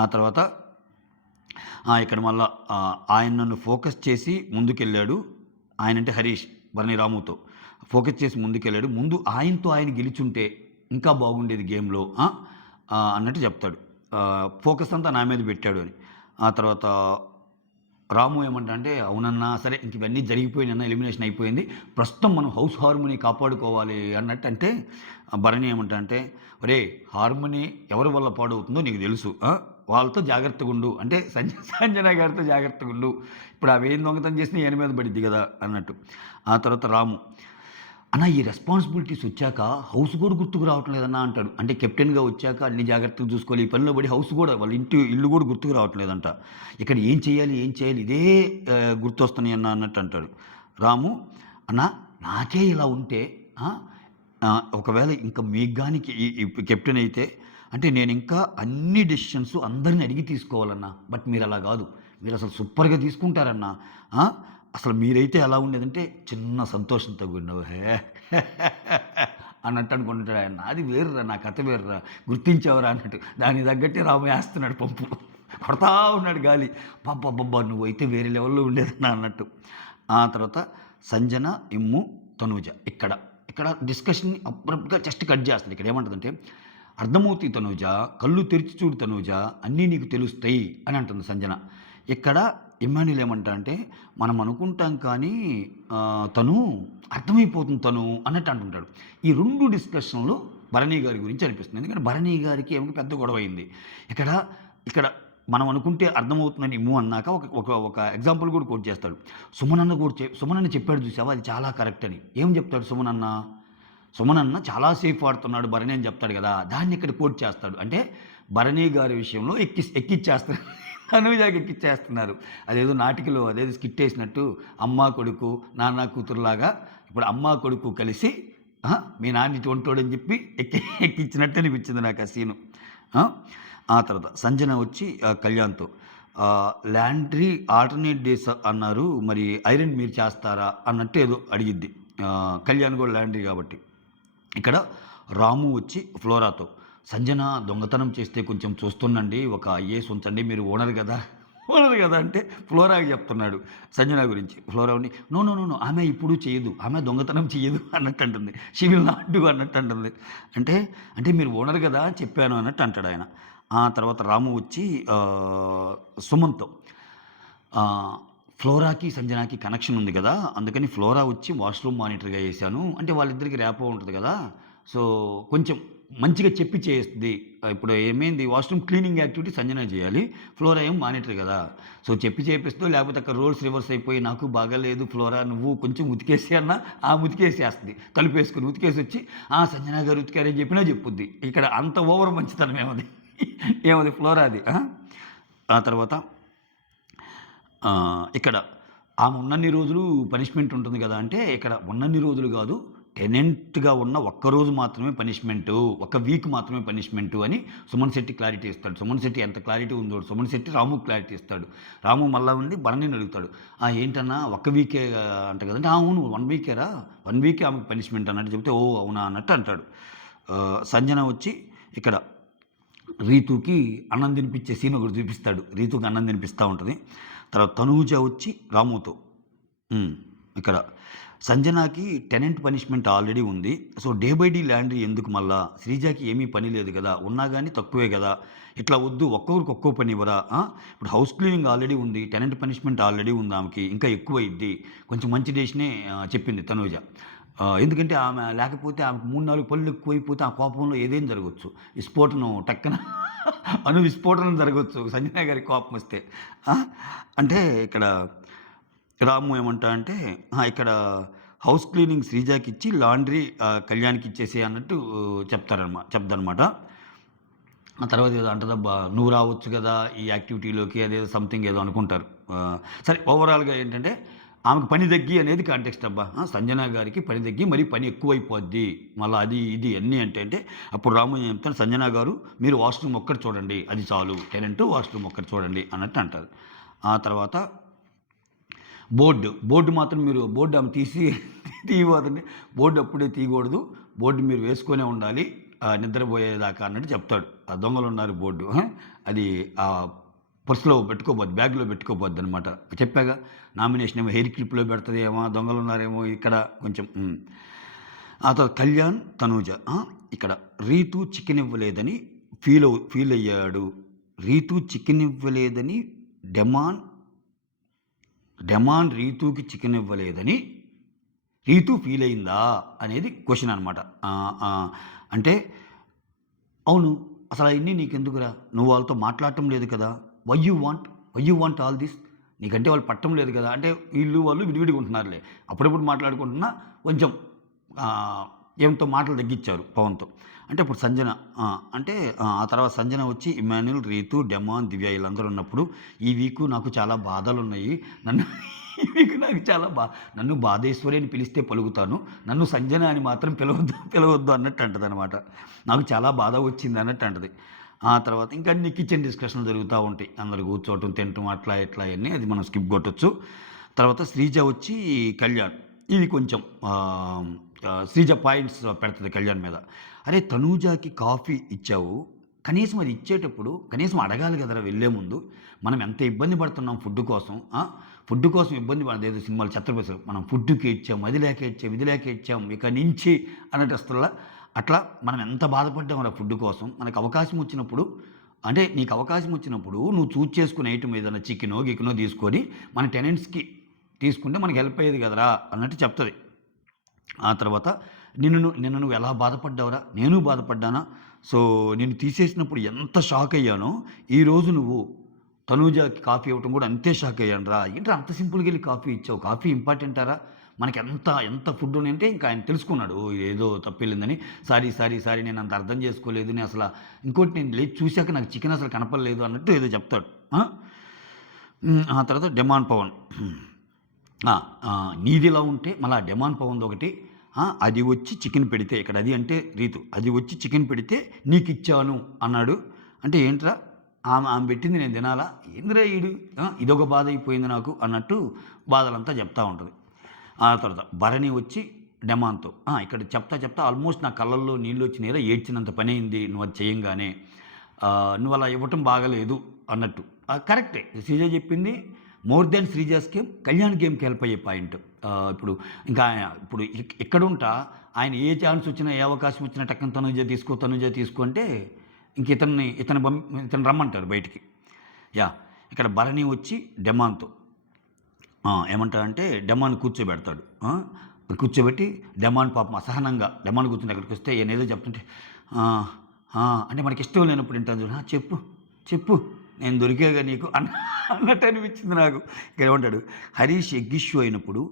ఆ తర్వాత ఇక్కడ మళ్ళా ఆయన నన్ను ఫోకస్ చేసి ముందుకెళ్ళాడు, ఆయన అంటే హరీష్ భరణి రాముతో ఫోకస్ చేసి ముందుకెళ్ళాడు, ముందు ఆయనతో ఆయన గెలిచుంటే ఇంకా బాగుండేది గేమ్లో అన్నట్టు చెప్తాడు. ఫోకస్ అంతా నా మీద పెట్టాడు అని. ఆ తర్వాత రాము ఏమంటే, అవునన్నా సరే ఇంక ఇవన్నీ జరిగిపోయినా, ఎలిమినేషన్ అయిపోయింది, ప్రస్తుతం మనం హౌస్ హార్మోనీ కాపాడుకోవాలి అన్నట్టు. అంటే భరణి అంటే ఒరే హార్మోనీ ఎవరి వల్ల పాడవుతుందో నీకు తెలుసు, వాళ్ళతో జాగ్రత్తగా ఉండు, అంటే సంజన గారితో జాగ్రత్తగా ఉండు, ఇప్పుడు అవేం దొంగతనం చేసినా ఈయన మీద పడిద్ది కదా అన్నట్టు. ఆ తర్వాత రాము, అన్న ఈ రెస్పాన్సిబిలిటీస్ వచ్చాక హౌస్ కూడా గుర్తుకు రావటం లేదన్నా అంటాడు. అంటే కెప్టెన్గా వచ్చాక అన్ని జాగ్రత్తగా చూసుకోవాలి, ఈ పనిలో పడి హౌస్ కూడా వాళ్ళ ఇల్లు కూడా గుర్తుకు రావటం లేదంట, ఇక్కడ ఏం చేయాలి ఇదే గుర్తొస్తున్నాయి అన్నట్టు అంటాడు. రాము, అన్న నాకే ఇలా ఉంటే ఒకవేళ ఇంకా మీకు కానీ కెప్టెన్ అయితే అంటే నేను ఇంకా అన్ని డెసిషన్స్ అందరిని అడిగి తీసుకోవాలన్నా, బట్ మీరు అలా కాదు, మీరు అసలు సూపర్గా తీసుకుంటారన్నా, అసలు మీరైతే ఎలా ఉండేదంటే చిన్న సంతోషంతో ఉండవు అన్నట్టు అనుకుంటాడు ఆయన. అది వేరురా, నా కథ వేరురా, గుర్తించావురా అన్నట్టు. దానికి తగ్గట్టే రాము వేస్తున్నాడు, పంపు కొడతా ఉన్నాడు గాలి, పాప నువ్వైతే వేరే లెవెల్లో ఉండేదన్నా అన్నట్టు. ఆ తర్వాత సంజన, ఇమ్ము, తనూజ ఇక్కడ డిస్కషన్ని అప్పుడప్పుడుగా జస్ట్ కట్ చేస్తుంది. ఇక్కడ ఏమంటుందంటే, అర్థమవుతుంది తనూజ, కళ్ళు తెరిచి చూడు తనూజ, అన్నీ నీకు తెలుస్తాయి అని అంటుంది సంజన. ఇక్కడ ఇమ్మాన్యుల్ అంటే మనం అనుకుంటాం కానీ తను అర్థమైపోతుంది తను అన్నట్టు అంటుంటాడు. ఈ రెండు డిస్కషన్లు భరణి గారి గురించి అనిపిస్తుంది. ఎందుకంటే భరణి గారికి ఏమిటి పెద్ద గొడవ అయింది. ఇక్కడ మనం అనుకుంటే అర్థమవుతుందని ఇమ్ము అన్నాక ఒక ఎగ్జాంపుల్ కూడా కోట్ చేస్తాడు. సుమనన్న చెప్పాడు చూసావా, అది చాలా కరెక్ట్ అని. ఏం చెప్తాడు సుమనన్న చాలా సేఫ్ ఆడుతున్నాడు భరణి అని చెప్తాడు కదా, దాన్ని ఇక్కడ కోట్ చేస్తాడు. అంటే భరణి గారి విషయంలో ఎక్కిచ్చేస్తాడు, తనూజాకి ఎక్కిచ్చేస్తున్నారు. అదేదో నాటికలో అదేదో స్కిట్ వేసినట్టు అమ్మ కొడుకు నాన్న కూతురులాగా ఇప్పుడు అమ్మ కొడుకు కలిసి మీ నాన్న ఇటువంటోడని చెప్పి ఎక్కించినట్టు అనిపించింది నాకు ఆ సీను. ఆ తర్వాత సంజన వచ్చి కళ్యాణ్తో లాండ్రీ ఆల్టర్నేట్ డేస్ అన్నారు, మరి ఐరన్ మీరు చేస్తారా అన్నట్టు ఏదో అడిగిద్ది. కళ్యాణ్ కూడా లాండ్రీ కాబట్టి. ఇక్కడ రాము వచ్చి ఫ్లోరాతో, సంజన దొంగతనం చేస్తే కొంచెం చూస్తుండండి, ఒక ఐఏఎస్ ఉంచండి, మీరు ఓనర్ కదా అంటే ఫ్లోరాకి చెప్తున్నాడు సంజన గురించి. ఫ్లోరా ఉండి నో ఆమె ఇప్పుడు చేయదు, ఆమె దొంగతనం చేయదు అన్నట్టు అంటుంది, షీ విల్ నాట్ డూ అన్నట్టు అంటుంది. అంటే మీరు ఓనర్ కదా చెప్పాను అన్నట్టు అంటాడు ఆయన. ఆ తర్వాత రాము వచ్చి సుమన్తో, ఫ్లోరాకి సంజనాకి కనెక్షన్ ఉంది కదా, అందుకని ఫ్లోరా వచ్చి వాష్రూమ్ మానిటర్గా వేశాను, అంటే వాళ్ళిద్దరికి ర్యాపో ఉంటుంది కదా, సో కొంచెం మంచిగా చెప్పి చేస్తుంది. ఇప్పుడు ఏమైంది, వాష్రూమ్ క్లీనింగ్ యాక్టివిటీ సంజన చేయాలి, ఫ్లోరా ఏం మానిటర్ కదా. సో చెప్పి చేపిస్తూ, లేకపోతే అక్కడ రోల్స్ రివర్స్ అయిపోయి నాకు బాగాలేదు ఫ్లోరా నువ్వు కొంచెం ఉతికేసి అన్న ఉతికేసేస్తుంది, తలుపేసుకుని ఉతికేసి వచ్చి సంజన గారు ఉతికారని చెప్పినా చెప్పుద్ది. ఇక్కడ అంత ఓవర్ మంచితనం ఏమది ఏమది ఫ్లోరా అది. ఆ తర్వాత ఇక్కడ ఆమె ఉన్నన్ని రోజులు పనిష్మెంట్ ఉంటుంది కదా అంటే, ఇక్కడ ఉన్నన్ని రోజులు కాదు, టెనెంట్గా ఉన్న ఒక్కరోజు మాత్రమే పనిష్మెంటు, ఒక వీక్ మాత్రమే పనిష్మెంటు అని సుమన్ శెట్టి క్లారిటీ ఇస్తాడు. సుమన్ శెట్టి ఎంత క్లారిటీ ఉందో, సుమన్ శెట్టి రాము క్లారిటీ ఇస్తాడు. రాము మళ్ళా ఉండి భరణిని అడుగుతాడు, ఏంటన్నా ఒక్క వీకే అంట కదంటే, అవును 1 వీకేరా, 1 వీకే ఆమెకు పనిష్మెంట్ అన్నట్టు చెప్తే, ఓ అవునా అన్నట్టు అంటాడు. సంజన వచ్చి ఇక్కడ రీతుకి అన్నం తినిపించే సీన్ ఒకటి చూపిస్తాడు. రీతుకి అన్నం తినిపిస్తూ ఉంటుంది. తర్వాత తనూజ వచ్చి రాముతో ఇక్కడ సంజనాకి టెనెంట్ పనిష్మెంట్ ఆల్రెడీ ఉంది, so day by day laundry ఎందుకు, మళ్ళా శ్రీజాకి ఏమీ పని లేదు కదా, ఉన్నా కానీ తక్కువే కదా, ఇట్లా వద్దు, ఒక్కొక్కరికి ఒక్కో పని ఇవ్వరా. ఇప్పుడు హౌస్ క్లీనింగ్ ఆల్రెడీ ఉంది, టెనెంట్ పనిష్మెంట్ ఆల్రెడీ ఉంది, ఆమెకి ఇంకా ఎక్కువ ఇద్ది. కొంచెం మంచి డేస్నే చెప్పింది తనూజ. ఎందుకంటే ఆమె లేకపోతే ఆమెకు 3-4 పనులు ఎక్కువైపోతే ఆ కోపంలో ఏదేం జరగవచ్చు, విస్ఫోటనం టక్కన విస్ఫోటనం జరగవచ్చు సంజన గారి కోపం వస్తే. అంటే ఇక్కడ రాము ఏమంటా అంటే, ఇక్కడ హౌస్ క్లీనింగ్ శ్రీజాకి ఇచ్చి లాండ్రీ కళ్యాణ్కి ఇచ్చేసి అన్నట్టు చెప్తారనమాట. ఆ తర్వాత ఏదో అంటదబ్బా, నువ్వు రావచ్చు కదా ఈ యాక్టివిటీలోకి, అదేదో సంథింగ్ ఏదో అనుకుంటారు. సరే, ఓవరాల్గా ఏంటంటే ఆమెకు పని తగ్గి అనేది కాంటెక్స్ట్ అబ్బా. సంజన గారికి పని తగ్గి మరి పని ఎక్కువైపోద్ది మళ్ళీ, అది ఇది అన్నీ అంటే అప్పుడు రాము ఏం చెప్తాను, సంజన గారు మీరు వాష్రూమ్ ఒక్కటి చూడండి అది చాలు, టెనెంట్ వాష్రూమ్ ఒక్కటి చూడండి అన్నట్టు అంటారు. ఆ తర్వాత బోర్డు మాత్రం మీరు బోర్డు ఆమె తీయవద్దండి, బోర్డు అప్పుడే తీయకూడదు, బోర్డు మీరు వేసుకొనే ఉండాలి నిద్రపోయేదాకా అన్నట్టు చెప్తాడు. ఆ దొంగలు ఉన్నారు బోర్డు, అది పర్సులో పెట్టుకోబోద్ది, బ్యాగ్లో పెట్టుకోబోద్ది అనమాట. చెప్పాగా, నామినేషన్ ఏమో హెయిర్ క్లిప్లో పెడుతుంది ఏమో, దొంగలు ఉన్నారేమో ఇక్కడ కొంచెం. ఆ తర్వాత కళ్యాణ్ తనూజ ఇక్కడ రీతు చికెన్ ఇవ్వలేదని ఫీల్ అయ్యాడు. రీతు చికెన్ ఇవ్వలేదని డెమాన్ రీతుకి చికెన్ ఇవ్వలేదని రీతు ఫీల్ అయిందా అనేది క్వశ్చన్ అనమాట. అంటే అవును, అసలు అవన్నీ నీకెందుకురా, నువ్వు వాళ్ళతో మాట్లాడటం లేదు కదా, why you want all this, నీకంటే వాళ్ళు పట్టం లేదు కదా. అంటే వాళ్ళు విడివిడిగా ఉంటున్నారులే, అప్పుడప్పుడు మాట్లాడుకుంటున్నా కొంచెం ఏమితో మాటలు తగ్గించారు పవన్తో. అంటే ఇప్పుడు సంజన అంటే ఆ తర్వాత సంజన వచ్చి ఇమాన్యుల్, రీతు, డెమాన్, దివ్య వీళ్ళందరూ ఉన్నప్పుడు ఈ వీకు నాకు చాలా బాధలు ఉన్నాయి, ఈ వీక్ నాకు చాలా నన్ను బాధేశ్వరి అని పిలిస్తే పలుకుతాను, నన్ను సంజన అని మాత్రం పిలవద్దు అన్నట్టు అంటుంది అనమాట. నాకు చాలా బాధ వచ్చింది అన్నట్టు అంటది. ఆ తర్వాత ఇంకా అన్ని కిచెన్ డిస్కషన్లు జరుగుతూ ఉంటాయి, అందరు కూర్చోవటం తినటం అట్లా ఇట్లా అన్నీ, అది మనం స్కిప్ కొట్టచ్చు. తర్వాత శ్రీజ వచ్చి కళ్యాణ్, ఇది కొంచెం శ్రీజ పాయింట్స్ పెడుతుంది కళ్యాణ్ మీద. అరే తనూజాకి కాఫీ ఇచ్చావు, కనీసం అది ఇచ్చేటప్పుడు కనీసం అడగాలి కదరా వెళ్ళే ముందు, మనం ఎంత ఇబ్బంది పడుతున్నాం ఫుడ్ కోసం ఇబ్బంది పడదు, ఏదో సినిమాలు ఛత్రపతి మనం ఫుడ్కి ఇచ్చాం, అది లేక ఇచ్చాం, ఇది లేక ఇచ్చాం, ఇక నుంచి అన్నట్టు వస్తున్నా. అట్లా మనం ఎంత బాధపడ్డాం రా ఫుడ్ కోసం, మనకు అవకాశం వచ్చినప్పుడు, అంటే నీకు అవకాశం వచ్చినప్పుడు నువ్వు చూజ్ చేసుకునే ఐటమ్ ఏదైనా గికెనో తీసుకొని మన టెనెంట్స్కి తీసుకుంటే మనకి హెల్ప్ అయ్యేది కదరా అన్నట్టు చెప్తుంది. ఆ తర్వాత నిన్ను నువ్వు ఎలా బాధపడ్డావురా, నేను బాధపడ్డానా, సో నేను తీసేసినప్పుడు ఎంత షాక్ అయ్యానో, ఈరోజు నువ్వు తనూజాకి కాఫీ ఇవ్వటం కూడా అంతే షాక్ అయ్యాను రా, ఏంట్రా అంత సింపుల్గా వెళ్ళి కాఫీ ఇచ్చావు, కాఫీ ఇంపార్టెంటారా, మనకి ఎంత ఫుడ్ అంటే ఇంకా ఆయన తెలుసుకున్నాడు ఏదో తప్పెళ్ళిందని, సారీ నేను అంత అర్థం చేసుకోలేదు, నేను అసలు ఇంకోటి నేను లేచి చూశాక నాకు చికెన్ అసలు కనపడలేదు అన్నట్టు ఏదో చెప్తాడు. ఆ తర్వాత డెమాన్ పవన్, నీది ఇలా ఉంటే మళ్ళీ డెమాన్ పవన్ది ఒకటి, అది వచ్చి చికెన్ పెడితే, ఇక్కడ అది అంటే రీతు, అది వచ్చి చికెన్ పెడితే నీకు ఇచ్చాను అన్నాడు. అంటే ఏంట్రా ఆమె పెట్టింది నేను తినాలా, ఏంద్రా ఈడు, ఇదొక బాధ అయిపోయింది నాకు అన్నట్టు బాధలంతా చెప్తూ ఉంటుంది. ఆ తర్వాత భరణి వచ్చి డెమాన్తో, ఇక్కడ చెప్తా ఆల్మోస్ట్ నా కళ్ళల్లో నీళ్ళు వచ్చినాయిరా, ఏడ్చినంత పని అయింది నువ్వు అది చేయంగానే, నువ్వు అలా ఇవ్వటం బాగలేదు అన్నట్టు. కరెక్టే, శ్రీజ చెప్పింది more then Sreeja's game, Kalyan గేమ్కి హెల్ప్ అయ్యే పాయింట్. ఇప్పుడు ఎక్కడుంటా ఆయన ఏ ఛాన్స్ వచ్చినా, ఏ అవకాశం వచ్చినా టక్కన తనుజ తీసుకుంటే ఇంక ఇతను రమ్మంటారు బయటికి. ఇక్కడ భరణి వచ్చి డెమాన్తో ఏమంటాడంటే, డెమాన్ కూర్చోబెడతాడు, కూర్చోబెట్టి డెమాన్ పాపం అసహనంగా డెమాన్ కూర్చుని అక్కడికి వస్తే ఈయన ఏదో చెప్తుంటే "ఆ, అంటే మనకి ఇష్టం లేనప్పుడు ఏంటో చూడ చెప్పు చెప్పు నేను దొరికాగా నీకు అన్నట్టు అనిపించింది నాకు. ఇక్కడ ఏమంటాడు, హరీష్ ఎగ్గిష్యూ అయినప్పుడు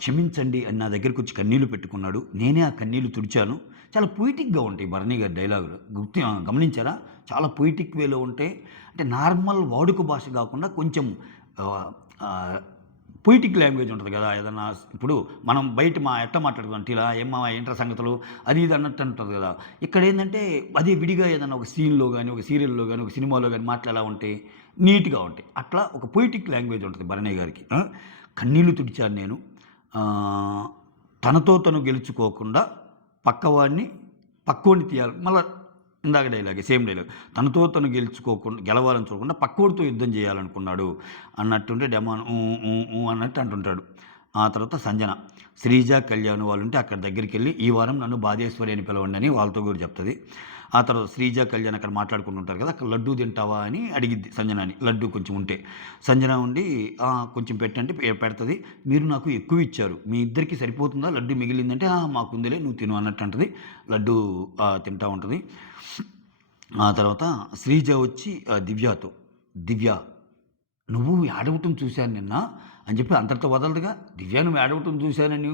క్షమించండి అని నా దగ్గరికి వచ్చి కన్నీళ్లు పెట్టుకున్నాడు, నేనే ఆ కన్నీళ్లు తుడిచాను. చాలా పొయిటిక్గా ఉంటాయి భరణి గారి డైలాగులు, గమనించారా? చాలా పొయిటిక్ వేలో ఉంటాయి. అంటే నార్మల్ వాడుక భాష కాకుండా కొంచెం పొయిటిక్ లాంగ్వేజ్ ఉంటుంది కదా. ఏదన్నా ఇప్పుడు మనం బయట ఎట్లా మాట్లాడుకుంటాం, ఇలా ఏమా ఏంట్రా సంగతులు అది ఇది అన్నట్టు ఉంటుంది కదా. ఇక్కడ ఏంటంటే అదే విడిగా ఏదైనా ఒక సీన్లో కానీ, ఒక సీరియల్లో కానీ, ఒక సినిమాలో కానీ మాటలు ఎలా ఉంటాయి, నీట్గా ఉంటాయి. అట్లా ఒక పొయిటిక్ లాంగ్వేజ్ ఉంటుంది భరణి గారికి. కన్నీళ్లు తుడిచాను నేను, తనతో తను గెలుచుకోకుండా పక్కోడిని తీయాలి. మళ్ళీ ఇందాక డైలాగే, సేమ్ డైలాగ్, తనతో తను గెలవాలని చూడకుండా పక్కోడితో యుద్ధం చేయాలనుకున్నాడు అన్నట్టుంటే డెమాన్ అన్నట్టు అంటుంటాడు. ఆ తర్వాత సంజన, శ్రీజ, కళ్యాణ్ వాళ్ళు ఉంటే అక్కడ దగ్గరికి వెళ్ళి ఈ వారం నన్ను బాధేశ్వరి అని పిలవండి అని వాళ్ళతో కూడా చెప్తుంది. ఆ తర్వాత శ్రీజ, కళ్యాణ్ అక్కడ మాట్లాడుకుంటుంటారు కదా, అక్కడ లడ్డూ తింటావా అని అడిగిద్ది సంజనాని. లడ్డు కొంచెం ఉంటే సంజన ఉండి కొంచెం పెట్టంటే పెడుతుంది. మీరు నాకు ఎక్కువ ఇచ్చారు, మీ ఇద్దరికి సరిపోతుందా, లడ్డు మిగిలిందంటే మాకుందిలే నువ్వు తిను అన్నట్టు అంటుంది. లడ్డు తింటూ ఉంటుంది. ఆ తర్వాత శ్రీజ వచ్చి దివ్యతో, దివ్య నువ్వు ఏడవటం చూశాను నిన్న అని చెప్పి అంతటితో వదలదుగా. దివ్య నువ్వు ఏడవటం చూశానని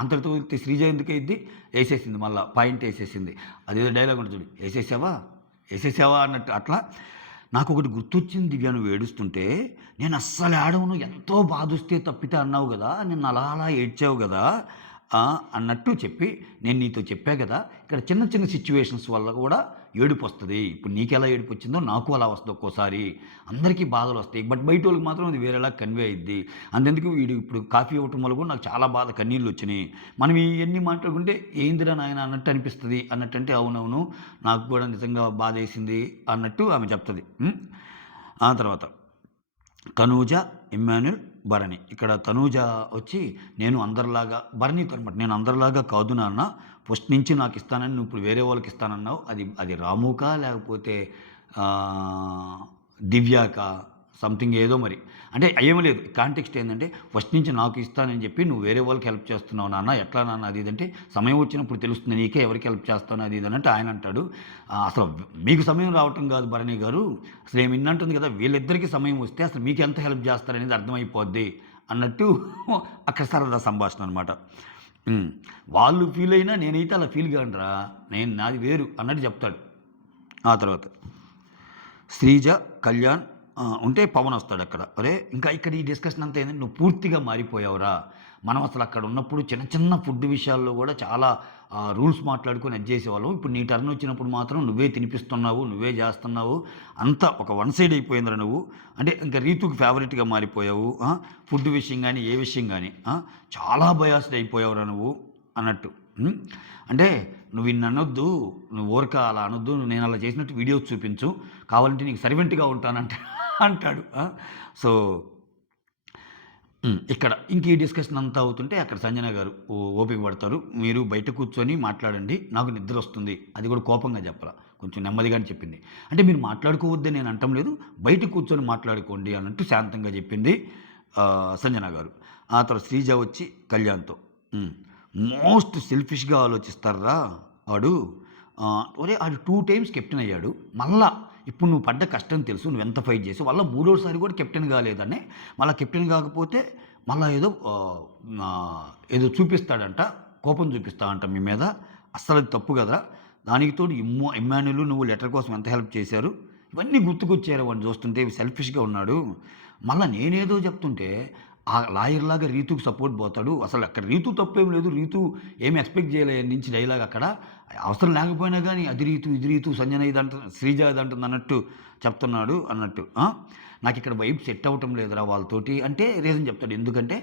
అంతటితో వదిలితే శ్రీజ ఎందుకైద్ది, వేసేసింది, మళ్ళీ పాయింట్ వేసేసింది. అదేదో డైలాగ్ ఉంటుంది చూడు, వేసేసావా అన్నట్టు. అట్లా నాకు ఒకటి గుర్తొచ్చింది దివ్య, నువ్వు ఏడుస్తుంటే నేను అస్సలు ఏడవను, ఎంతో బాధొస్తే తప్పితే అన్నావు కదా, నిన్ను అలా అలా ఏడ్చావు కదా అన్నట్టు చెప్పి, నేను నీతో చెప్పా కదా ఇక్కడ చిన్న చిన్న సిచ్యువేషన్స్ వల్ల కూడా ఏడుపు వస్తుంది. ఇప్పుడు నీకు ఎలా ఏడుపు వచ్చిందో నాకు అలా వస్తుంది ఒక్కోసారి. అందరికీ బాధలు వస్తాయి, బట్ బయట వాళ్ళకి మాత్రం అది వేరేలా కన్వే అయ్యిద్ది. అందుకు వీడు ఇప్పుడు కాఫీ ఇవ్వటం వల్ల కూడా నాకు చాలా బాధ, కన్నీళ్ళు వచ్చినాయి. మనం ఇవన్నీ మాట్లాడుకుంటే ఏందిరా నాయన అన్నట్టు అనిపిస్తుంది. అన్నట్టంటే అవునవును నాకు కూడా నిజంగా బాధ వేసింది అన్నట్టు ఆమె చెప్తుంది. ఆ తర్వాత తనూజ, ఇమ్మాన్యుల్, భరణి. ఇక్కడ తనూజ వచ్చి నేను అందరిలాగా, భరణితో అనమాట, నేను అందరిలాగా కాదు నాన్న, ఫస్ట్ నుంచి నాకు ఇస్తానని నువ్వు ఇప్పుడు వేరే వాళ్ళకి ఇస్తానన్నావు, అది రాముకా లేకపోతే దివ్యాకా సంథింగ్ ఏదో మరి. అంటే ఏమీ లేదు, కాంటెక్స్ట్ ఏంటంటే ఫస్ట్ నుంచి నాకు ఇస్తానని చెప్పి నువ్వు వేరే వాళ్ళకి హెల్ప్ చేస్తున్నావు నాన్న, ఎట్లా నాన్న అది ఇదంటే సమయం వచ్చినప్పుడు తెలుస్తుంది నీకే ఎవరికి హెల్ప్ చేస్తాను అది ఇదనంటే ఆయన అంటాడు, అసలు మీకు సమయం రావటం కాదు భరణి గారు, అసలు ఏమి ఇన్నంటుంది కదా, వీళ్ళిద్దరికీ సమయం వస్తే అసలు మీకు ఎంత హెల్ప్ చేస్తారనేది అర్థమైపోద్ది అన్నట్టు అక్కడ సరదా సంభాషణ అనమాట. వాళ్ళు ఫీల్ అయినా నేనైతే అలా ఫీల్ కానరా, నాది వేరు అన్నట్టు చెప్తాడు. ఆ తర్వాత శ్రీజ, కళ్యాణ్ ఉంటే పవన్ వస్తాడు అక్కడ. అరే ఇంకా ఇక్కడ ఈ డిస్కషన్ అంతా ఏంటంటే నువ్వు పూర్తిగా మారిపోయావురా, మనం అసలు అక్కడ ఉన్నప్పుడు చిన్న చిన్న ఫుడ్ విషయాల్లో కూడా చాలా రూల్స్ మాట్లాడుకొని అది చేసేవాళ్ళం, ఇప్పుడు నీ టర్న్ వచ్చినప్పుడు మాత్రం నువ్వే తినిపిస్తున్నావు, నువ్వే చేస్తున్నావు, అంతా ఒక వన్ సైడ్ అయిపోయిందిరా నువ్వు. అంటే ఇంకా రీతుకి ఫేవరెట్గా మారిపోయావు, ఫుడ్ విషయం కానీ ఏ విషయం కానీ చాలా బయాస్డ్ అయిపోయావురా నువ్వు అన్నట్టు. అంటే నువ్వు ఇన్ని అనొద్దు, నువ్వు ఊరక అలా అనొద్దు, నేను అలా చేసినట్టు వీడియోస్ చూపించు, కావాలంటే నీకు సర్వెంట్గా అంటాడు. సో ఇక్కడ ఇంక ఈ డిస్కషన్ అంతా అవుతుంటే అక్కడ సంజన గారు ఓపిక పడతారు, మీరు బయట కూర్చొని మాట్లాడండి, నాకు నిద్ర వస్తుంది, అది కూడా కోపంగా చెప్పాల, కొంచెం నెమ్మదిగానే చెప్పింది. అంటే మీరు మాట్లాడుకోవద్దని నేను అంటం లేదు, బయట కూర్చొని మాట్లాడుకోండి అన్నట్టు శాంతంగా చెప్పింది సంజన గారు. ఆ తర్వాత శ్రీజ వచ్చి కళ్యాణ్తో, మోస్ట్ సెల్ఫిష్గా ఆలోచిస్తారా వాడు, ఒరే ఆడు 2 times కెప్టెన్ అయ్యాడు, మళ్ళా ఇప్పుడు నువ్వు పడ్డ కష్టం తెలుసు, నువ్వు ఎంత ఫైట్ చేసి వాళ్ళ 3వసారి కూడా కెప్టెన్ కాలేదని, మళ్ళీ కెప్టెన్ కాకపోతే మళ్ళీ ఏదో చూపిస్తాడంట, కోపం చూపిస్తాడంట మీ మీద, అస్సలు అది తప్పు కదా. దానికి తోడు ఇమ్మాన్యుల్ నువ్వు లెటర్ కోసం ఎంత హెల్ప్ చేశారు, ఇవన్నీ గుర్తుకొచ్చారు వాడిని చూస్తుంటే, సెల్ఫిష్గా ఉన్నాడు. మళ్ళీ నేనేదో చెప్తుంటే ఆ లాయర్ లాగా రీతుకు సపోర్ట్ పోతాడు, అసలు అక్కడ రీతు తప్పేం లేదు, రీతు ఏమి ఎక్స్పెక్ట్ చేయలేదు నుంచి డైలాగ్ అక్కడ అవసరం లేకపోయినా కానీ అది రీతు ఇది రీతు సంజన ఇదంట శ్రీజ ఇదంటుంది అన్నట్టు చెప్తున్నాడు అన్నట్టు. నాకు ఇక్కడ వైబ్ సెట్ అవ్వటం లేదురా వాళ్ళతోటి అంటే రీజన్ చెప్తాడు, ఎందుకంటే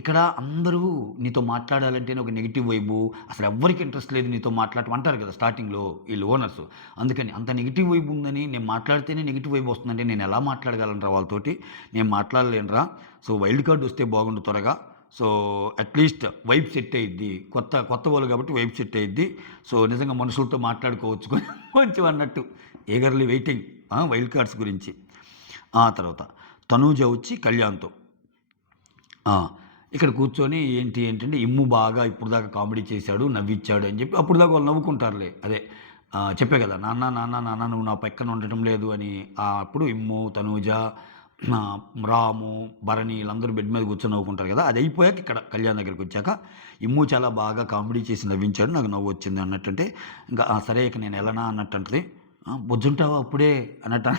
ఇక్కడ అందరూ నీతో మాట్లాడాలంటేనే ఒక నెగిటివ్ వైబు, అసలు ఎవ్వరికి ఇంట్రెస్ట్ లేదు నీతో మాట్లాడటం అంటారు కదా స్టార్టింగ్లో వీళ్ళు ఓనర్స్, అందుకని అంత నెగిటివ్ వైబ్ ఉందని, నేను మాట్లాడితేనే నెగిటివ్ వైబ్ వస్తుందంటే నేను ఎలా మాట్లాడగలనరా వాళ్ళతోటి, నేను మాట్లాడలేనురా, సో వైల్డ్ కార్డ్ వస్తే బాగుండు త్వరగా, సో అట్లీస్ట్ వైబ్ సెట్ అయ్యిద్ది, కొత్త వాళ్ళు కాబట్టి వైబ్ సెట్ అయ్యిద్ది, సో నిజంగా మనుషులతో మాట్లాడుకోవచ్చు కొంచెం అన్నట్టు ఈగర్లీ వెయిటింగ్ వైల్డ్ కార్డ్స్ గురించి. ఆ తర్వాత తనూజ వచ్చి కళ్యాణ్తో, ఇక్కడ కూర్చొని ఏంటంటే ఇమ్ము బాగా ఇప్పుడు దాకా కామెడీ చేశాడు, నవ్విచ్చాడు అని చెప్పి అప్పుడు దాకా వాళ్ళు నవ్వుకుంటారులే. అదే చెప్పే కదా, నాన్న నాన్న నాన్న నువ్వు నా పక్కన ఉండటం లేదు అని. అప్పుడు ఇమ్ము, తనూజ, రాము, భరణి వీళ్ళందరూ బెడ్ మీద కూర్చొని నవ్వుకుంటారు కదా. అది అయిపోయాక ఇక్కడ కళ్యాణ్ దగ్గరికి వచ్చాక ఇమ్ము చాలా బాగా కామెడీ చేసి నవ్వించాడు, నాకు నవ్వు వచ్చింది అన్నట్టుంటే ఇంకా సరే ఇక నేను వెళ్ళనా అన్నట్టు అంటది. బొజ్జుంటావా అప్పుడే అన్నట్టు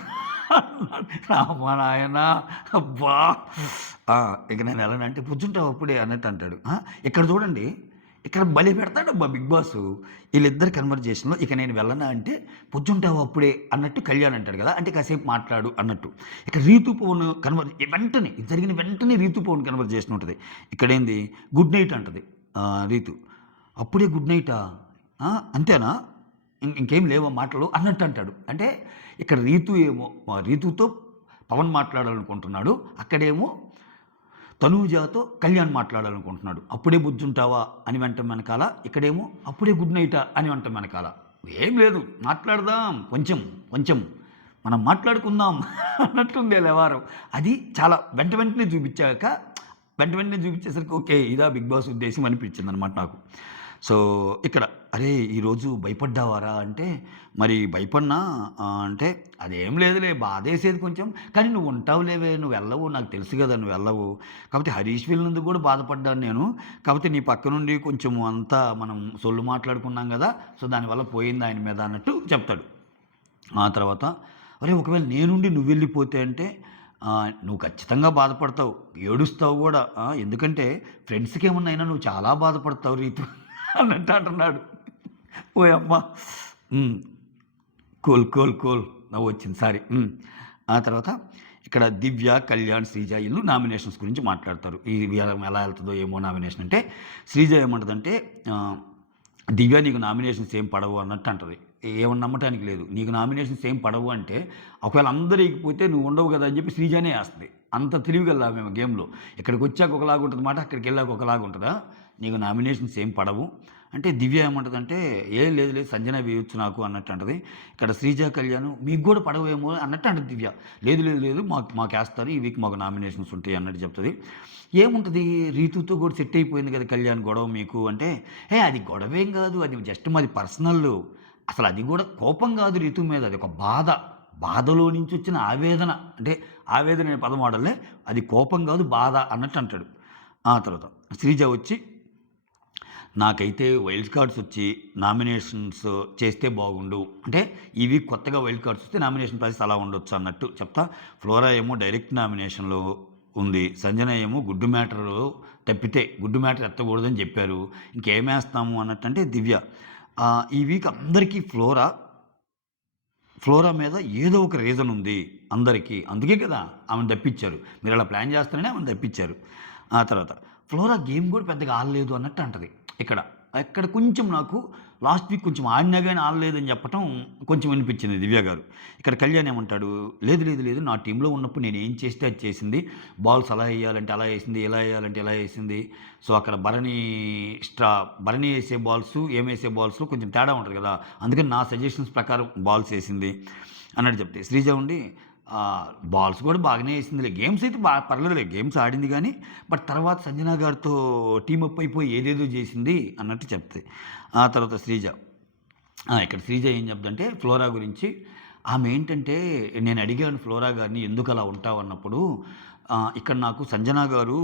రామా నాయన అబ్బా ఇక నేను వెళ్ళనంటే బొజ్జుంటావు అప్పుడే అన్నట్టు అంటాడు. ఇక్కడ చూడండి, ఇక్కడ బలి పెడతాడు అబ్బా బిగ్ బాస్. వీళ్ళిద్దరు కన్వర్జేషన్లో ఇక నేను వెళ్ళనా అంటే పొద్దుంటావు అప్పుడే అన్నట్టు కళ్యాణ్ అంటాడు కదా, అంటే కాసేపు మాట్లాడు అన్నట్టు. ఇక రీతు పవన్ వెంటనే జరిగిన వెంటనే రీతు పవన్ కన్వర్జేషన్ ఉంటుంది. ఇక్కడేంది గుడ్ నైట్ అంటది రీతు. అప్పుడే గుడ్ నైటా, అంతేనా, ఇంకేం లేవో మాటలు అన్నట్టు అంటాడు. అంటే ఇక్కడ రీతు ఏమో రీతుతో పవన్ మాట్లాడాలనుకుంటున్నాడు, అక్కడేమో తనూజాతో కళ్యాణ్ మాట్లాడాలనుకుంటున్నాడు. అప్పుడే బుజ్జుంటావా అని వెంటనే వెనకాల, ఇక్కడేమో అప్పుడే గుడ్ నైటా అని వెంటనే వెనకాల. ఏం లేదు, మాట్లాడదాం, కొంచెం కొంచెం మనం మాట్లాడుకుందాం అన్నట్టుంది వ్యవహారం. అది చాలా వెంటనే చూపించేసరికి ఓకే ఇదా బిగ్ బాస్ ఉద్దేశం అనిపించింది అనమాట నాకు. సో ఇక్కడ అరే ఈరోజు భయపడ్డావారా అంటే, మరి భయపడినా అంటే అదేం లేదులే, బాధేసేది కొంచెం, కానీ నువ్వు ఉంటావులేవే, నువ్వు వెళ్ళవు, నాకు తెలుసు కదా నువ్వు వెళ్ళవు. కాబట్టి హరీష్ వెళ్ళినందుకు కూడా బాధపడ్డాను నేను, కాబట్టి నీ పక్క నుండి కొంచెం అంతా మనం సొల్లు మాట్లాడుకున్నాం కదా, సో దానివల్ల పోయింది ఆయన మీద అన్నట్టు చెప్తాడు. ఆ తర్వాత అరే ఒకవేళ నేనుండి నువ్వు వెళ్ళిపోతే అంటే నువ్వు ఖచ్చితంగా బాధపడతావు, ఏడుస్తావు కూడా, ఎందుకంటే ఫ్రెండ్స్కి ఏమన్నా అయినా నువ్వు చాలా బాధపడతావు రీతు అన్నట్టు అంటున్నాడు. ఓ అమ్మ, కోల్ నవ్వు వచ్చింది, సారీ. ఆ తర్వాత ఇక్కడ దివ్య, కళ్యాణ్, శ్రీజ ఇల్లు నామినేషన్స్ గురించి మాట్లాడతారు. ఈ ఎలా వెళ్తుందో ఏమో నామినేషన్ అంటే, శ్రీజ ఏమంటుందంటే దివ్య నీకు నామినేషన్స్ ఏం పడవు అన్నట్టు అంటుంది. ఏమన్నా నమ్మటానికి లేదు, నీకు నామినేషన్స్ ఏం పడవు అంటే ఒకవేళ అందరూ ఎగిపోతే నువ్వు ఉండవు కదా అని చెప్పి శ్రీజానే వేస్తుంది. అంత తెలివిగల్లా మేము గేమ్లో. ఇక్కడికి వచ్చాక ఒకలాగా ఉంటుంది మాట, అక్కడికి వెళ్ళాక ఒకలాగా ఉంటుందా, నీకు నామినేషన్స్ ఏం పడవు అంటే దివ్య ఏమంటుందంటే ఏం లేదు సంజన వేయొచ్చు నాకు అన్నట్టు అంటది. ఇక్కడ శ్రీజ, కళ్యాణ్ మీకు కూడా పడవేమో అన్నట్టు అంటుంది దివ్య. లేదు మాకు వేస్తారు, ఈ వీక్ మాకు నామినేషన్స్ ఉంటాయి అన్నట్టు చెప్తుంది. ఏముంటుంది, రీతుతో కూడా సెట్ అయిపోయింది కదా కళ్యాణ్, గొడవ మీకు అంటే అది గొడవేం కాదు, అది జస్ట్ మాది పర్సనల్, అసలు అది కూడా కోపం కాదు రీతు మీద, అది ఒక బాధలో నుంచి వచ్చిన ఆవేదన, అంటే ఆవేదన అనే పదం వాడలే, అది కోపం కాదు బాధ అన్నట్టు అంటాడు. ఆ తర్వాత శ్రీజ వచ్చి నాకైతే వైల్డ్ కార్డ్స్ వచ్చి నామినేషన్స్ చేస్తే బాగుండు, అంటే ఈ వీక్ కొత్తగా వైల్డ్ కార్డ్స్ వస్తే నామినేషన్ ప్రాసెస్ అలా ఉండొచ్చు అన్నట్టు చెప్తా. ఫ్లోరా ఏమో డైరెక్ట్ నామినేషన్లో ఉంది, సంజన ఏమో గుడ్డు మ్యాటర్ తప్పితే గుడ్డు మ్యాటర్ ఎత్తకూడదని చెప్పారు, ఇంకేమేస్తాము అన్నట్టు అంటే దివ్య ఈ వీక్ అందరికీ ఫ్లోరా మీద ఏదో ఒక రీజన్ ఉంది అందరికీ, అందుకే కదా ఆమెను తప్పించారు, మీరు అలా ప్లాన్ చేస్తారని ఆమెను తప్పించారు. ఆ తర్వాత ఫ్లోరా గేమ్ కూడా పెద్దగా ఆడలేదు అన్నట్టు అంటది. ఇక్కడ కొంచెం నాకు లాస్ట్ వీక్ కొంచెం ఆడినా కానీ ఆడలేదని చెప్పటం కొంచెం వినిపించింది దివ్య గారు. ఇక్కడ కళ్యాణ్ ఏమంటాడు, లేదు నా టీంలో ఉన్నప్పుడు నేను ఏం చేస్తే అది చేసింది, బాల్స్ అలా వేయాలంటే అలా వేసింది, ఇలా వేయాలంటే ఇలా వేసింది. సో అక్కడ భరణి వేసే బాల్స్ ఏమేసే బాల్స్ కొంచెం తేడా ఉంటుంది కదా, అందుకని నా సజెషన్స్ ప్రకారం బాల్స్ వేసింది అన్నట్టు చెప్తే, శ్రీజ ఉండి బాల్స్ కూడా బాగానే వేసిందిలే, గేమ్స్ అయితే బాగా పర్లేదులే, గేమ్స్ ఆడింది కానీ బట్ తర్వాత సంజన గారితో టీమప్ అయిపోయి ఏదేదో చేసింది అన్నట్టు చెప్తుంది. ఆ తర్వాత శ్రీజ ఇక్కడ శ్రీజ ఏం చెప్తుందంటే ఫ్లోరా గురించి, ఆమె ఏంటంటే నేను అడిగాను ఫ్లోరా గారిని ఎందుకు అలా ఉంటావు అన్నప్పుడు, ఇక్కడ నాకు సంజన గారు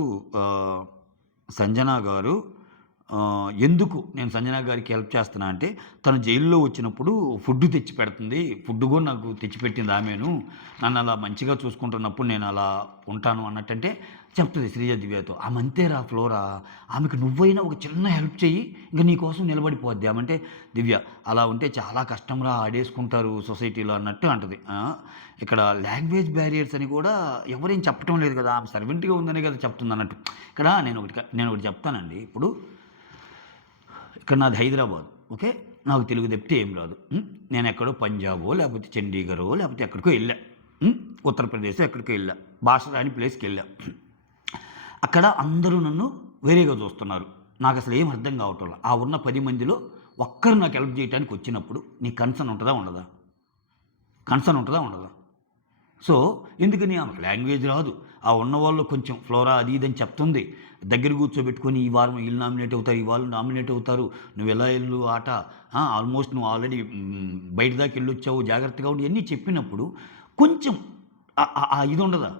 ఎందుకు నేను సంజన గారికి హెల్ప్ చేస్తున్నా అంటే, తను జైల్లో వచ్చినప్పుడు ఫుడ్ తెచ్చి పెడుతుంది, ఫుడ్ కూడా నాకు తెచ్చిపెట్టింది ఆమెను, నన్ను అలా మంచిగా చూసుకుంటున్నప్పుడు నేను అలా ఉంటాను అన్నట్టంటే చెప్తుంది శ్రీజ దివ్యతో. ఆమె అంతేరా ఫ్లోరా, ఆమెకు నువ్వైనా ఒక చిన్న హెల్ప్ చెయ్యి ఇంకా నీ కోసం నిలబడిపోద్ది ఆమె. దివ్య అలా ఉంటే చాలా కష్టంరా, ఆడేసుకుంటారు సొసైటీలో అన్నట్టు అంటది. ఇక్కడ లాంగ్వేజ్ బ్యారియర్స్ అని కూడా ఎవరేం చెప్పటం లేదు కదా, ఆమె సర్వెంట్గా ఉందనే కదా చెప్తుంది అన్నట్టు. ఇక్కడ నేను ఒకటి చెప్తానండి. ఇప్పుడు ఇక్కడ నాది హైదరాబాద్, ఓకే, నాకు తెలుగు తప్పితే ఏం రాదు, నేను ఎక్కడో పంజాబో లేకపోతే చండీగఢో లేకపోతే ఎక్కడికో వెళ్ళా, ఉత్తరప్రదేశ్ ఎక్కడికో వెళ్ళా, భాష రాని ప్లేస్కి వెళ్ళా, అక్కడ అందరూ నన్ను వేరేగా చూస్తున్నారు, నాకు అసలు ఏం అర్థం కావటం. ఆ ఉన్న 10 మందిలో ఒక్కరు నాకు హెల్ప్ చేయడానికి వచ్చినప్పుడు నీ కన్సర్న్ ఉంటుందా ఉండదా? సో ఎందుకని ఆమెకు లాంగ్వేజ్ రాదు. ఆ ఉన్నవాళ్ళు కొంచెం ఫ్లోరా అది ఇదని చెప్తుంది. దగ్గర కూర్చోబెట్టుకొని ఈ వారం వీళ్ళు నామినేట్ అవుతారు, ఈ వాళ్ళు నామినేట్ అవుతారు, నువ్వు ఎలా వెళ్ళు ఆట, ఆల్మోస్ట్ నువ్వు ఆల్రెడీ బయట దాకా వెళ్ళొచ్చావు, జాగ్రత్తగా ఉండి ఇవన్నీ చెప్పినప్పుడు కొంచెం ఆ ఇది ఉండదా?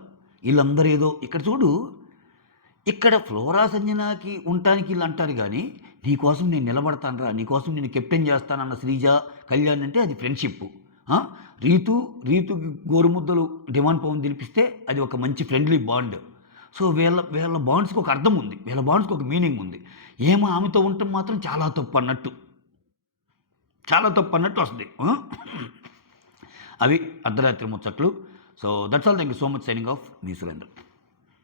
వీళ్ళందరూ ఏదో ఇక్కడ చూడు, ఇక్కడ ఫ్లోరా సంజనాకి ఉండటానికి వీళ్ళు అంటారు కానీ నీకోసం నేను నిలబడతానురా, నీకోసం నేను కెప్టెన్ చేస్తానన్న శ్రీజ, కళ్యాణ్ అంటే అది ఫ్రెండ్షిప్. రీతుకి గోరుముద్దలు డిమాండ్ పవన్ తెలిపిస్తే అది ఒక మంచి ఫ్రెండ్లీ బాండ్. సో వీళ్ళ బాండ్స్కి ఒక అర్థం ఉంది, వీళ్ళ బాండ్స్కి ఒక మీనింగ్ ఉంది. ఏమో ఆమెతో ఉండటం మాత్రం చాలా తప్పు అన్నట్టు వస్తుంది. అవి అర్ధరాత్రి ముచ్చట్లు. So that's all. Thank you so much. Signing off, me Surendra.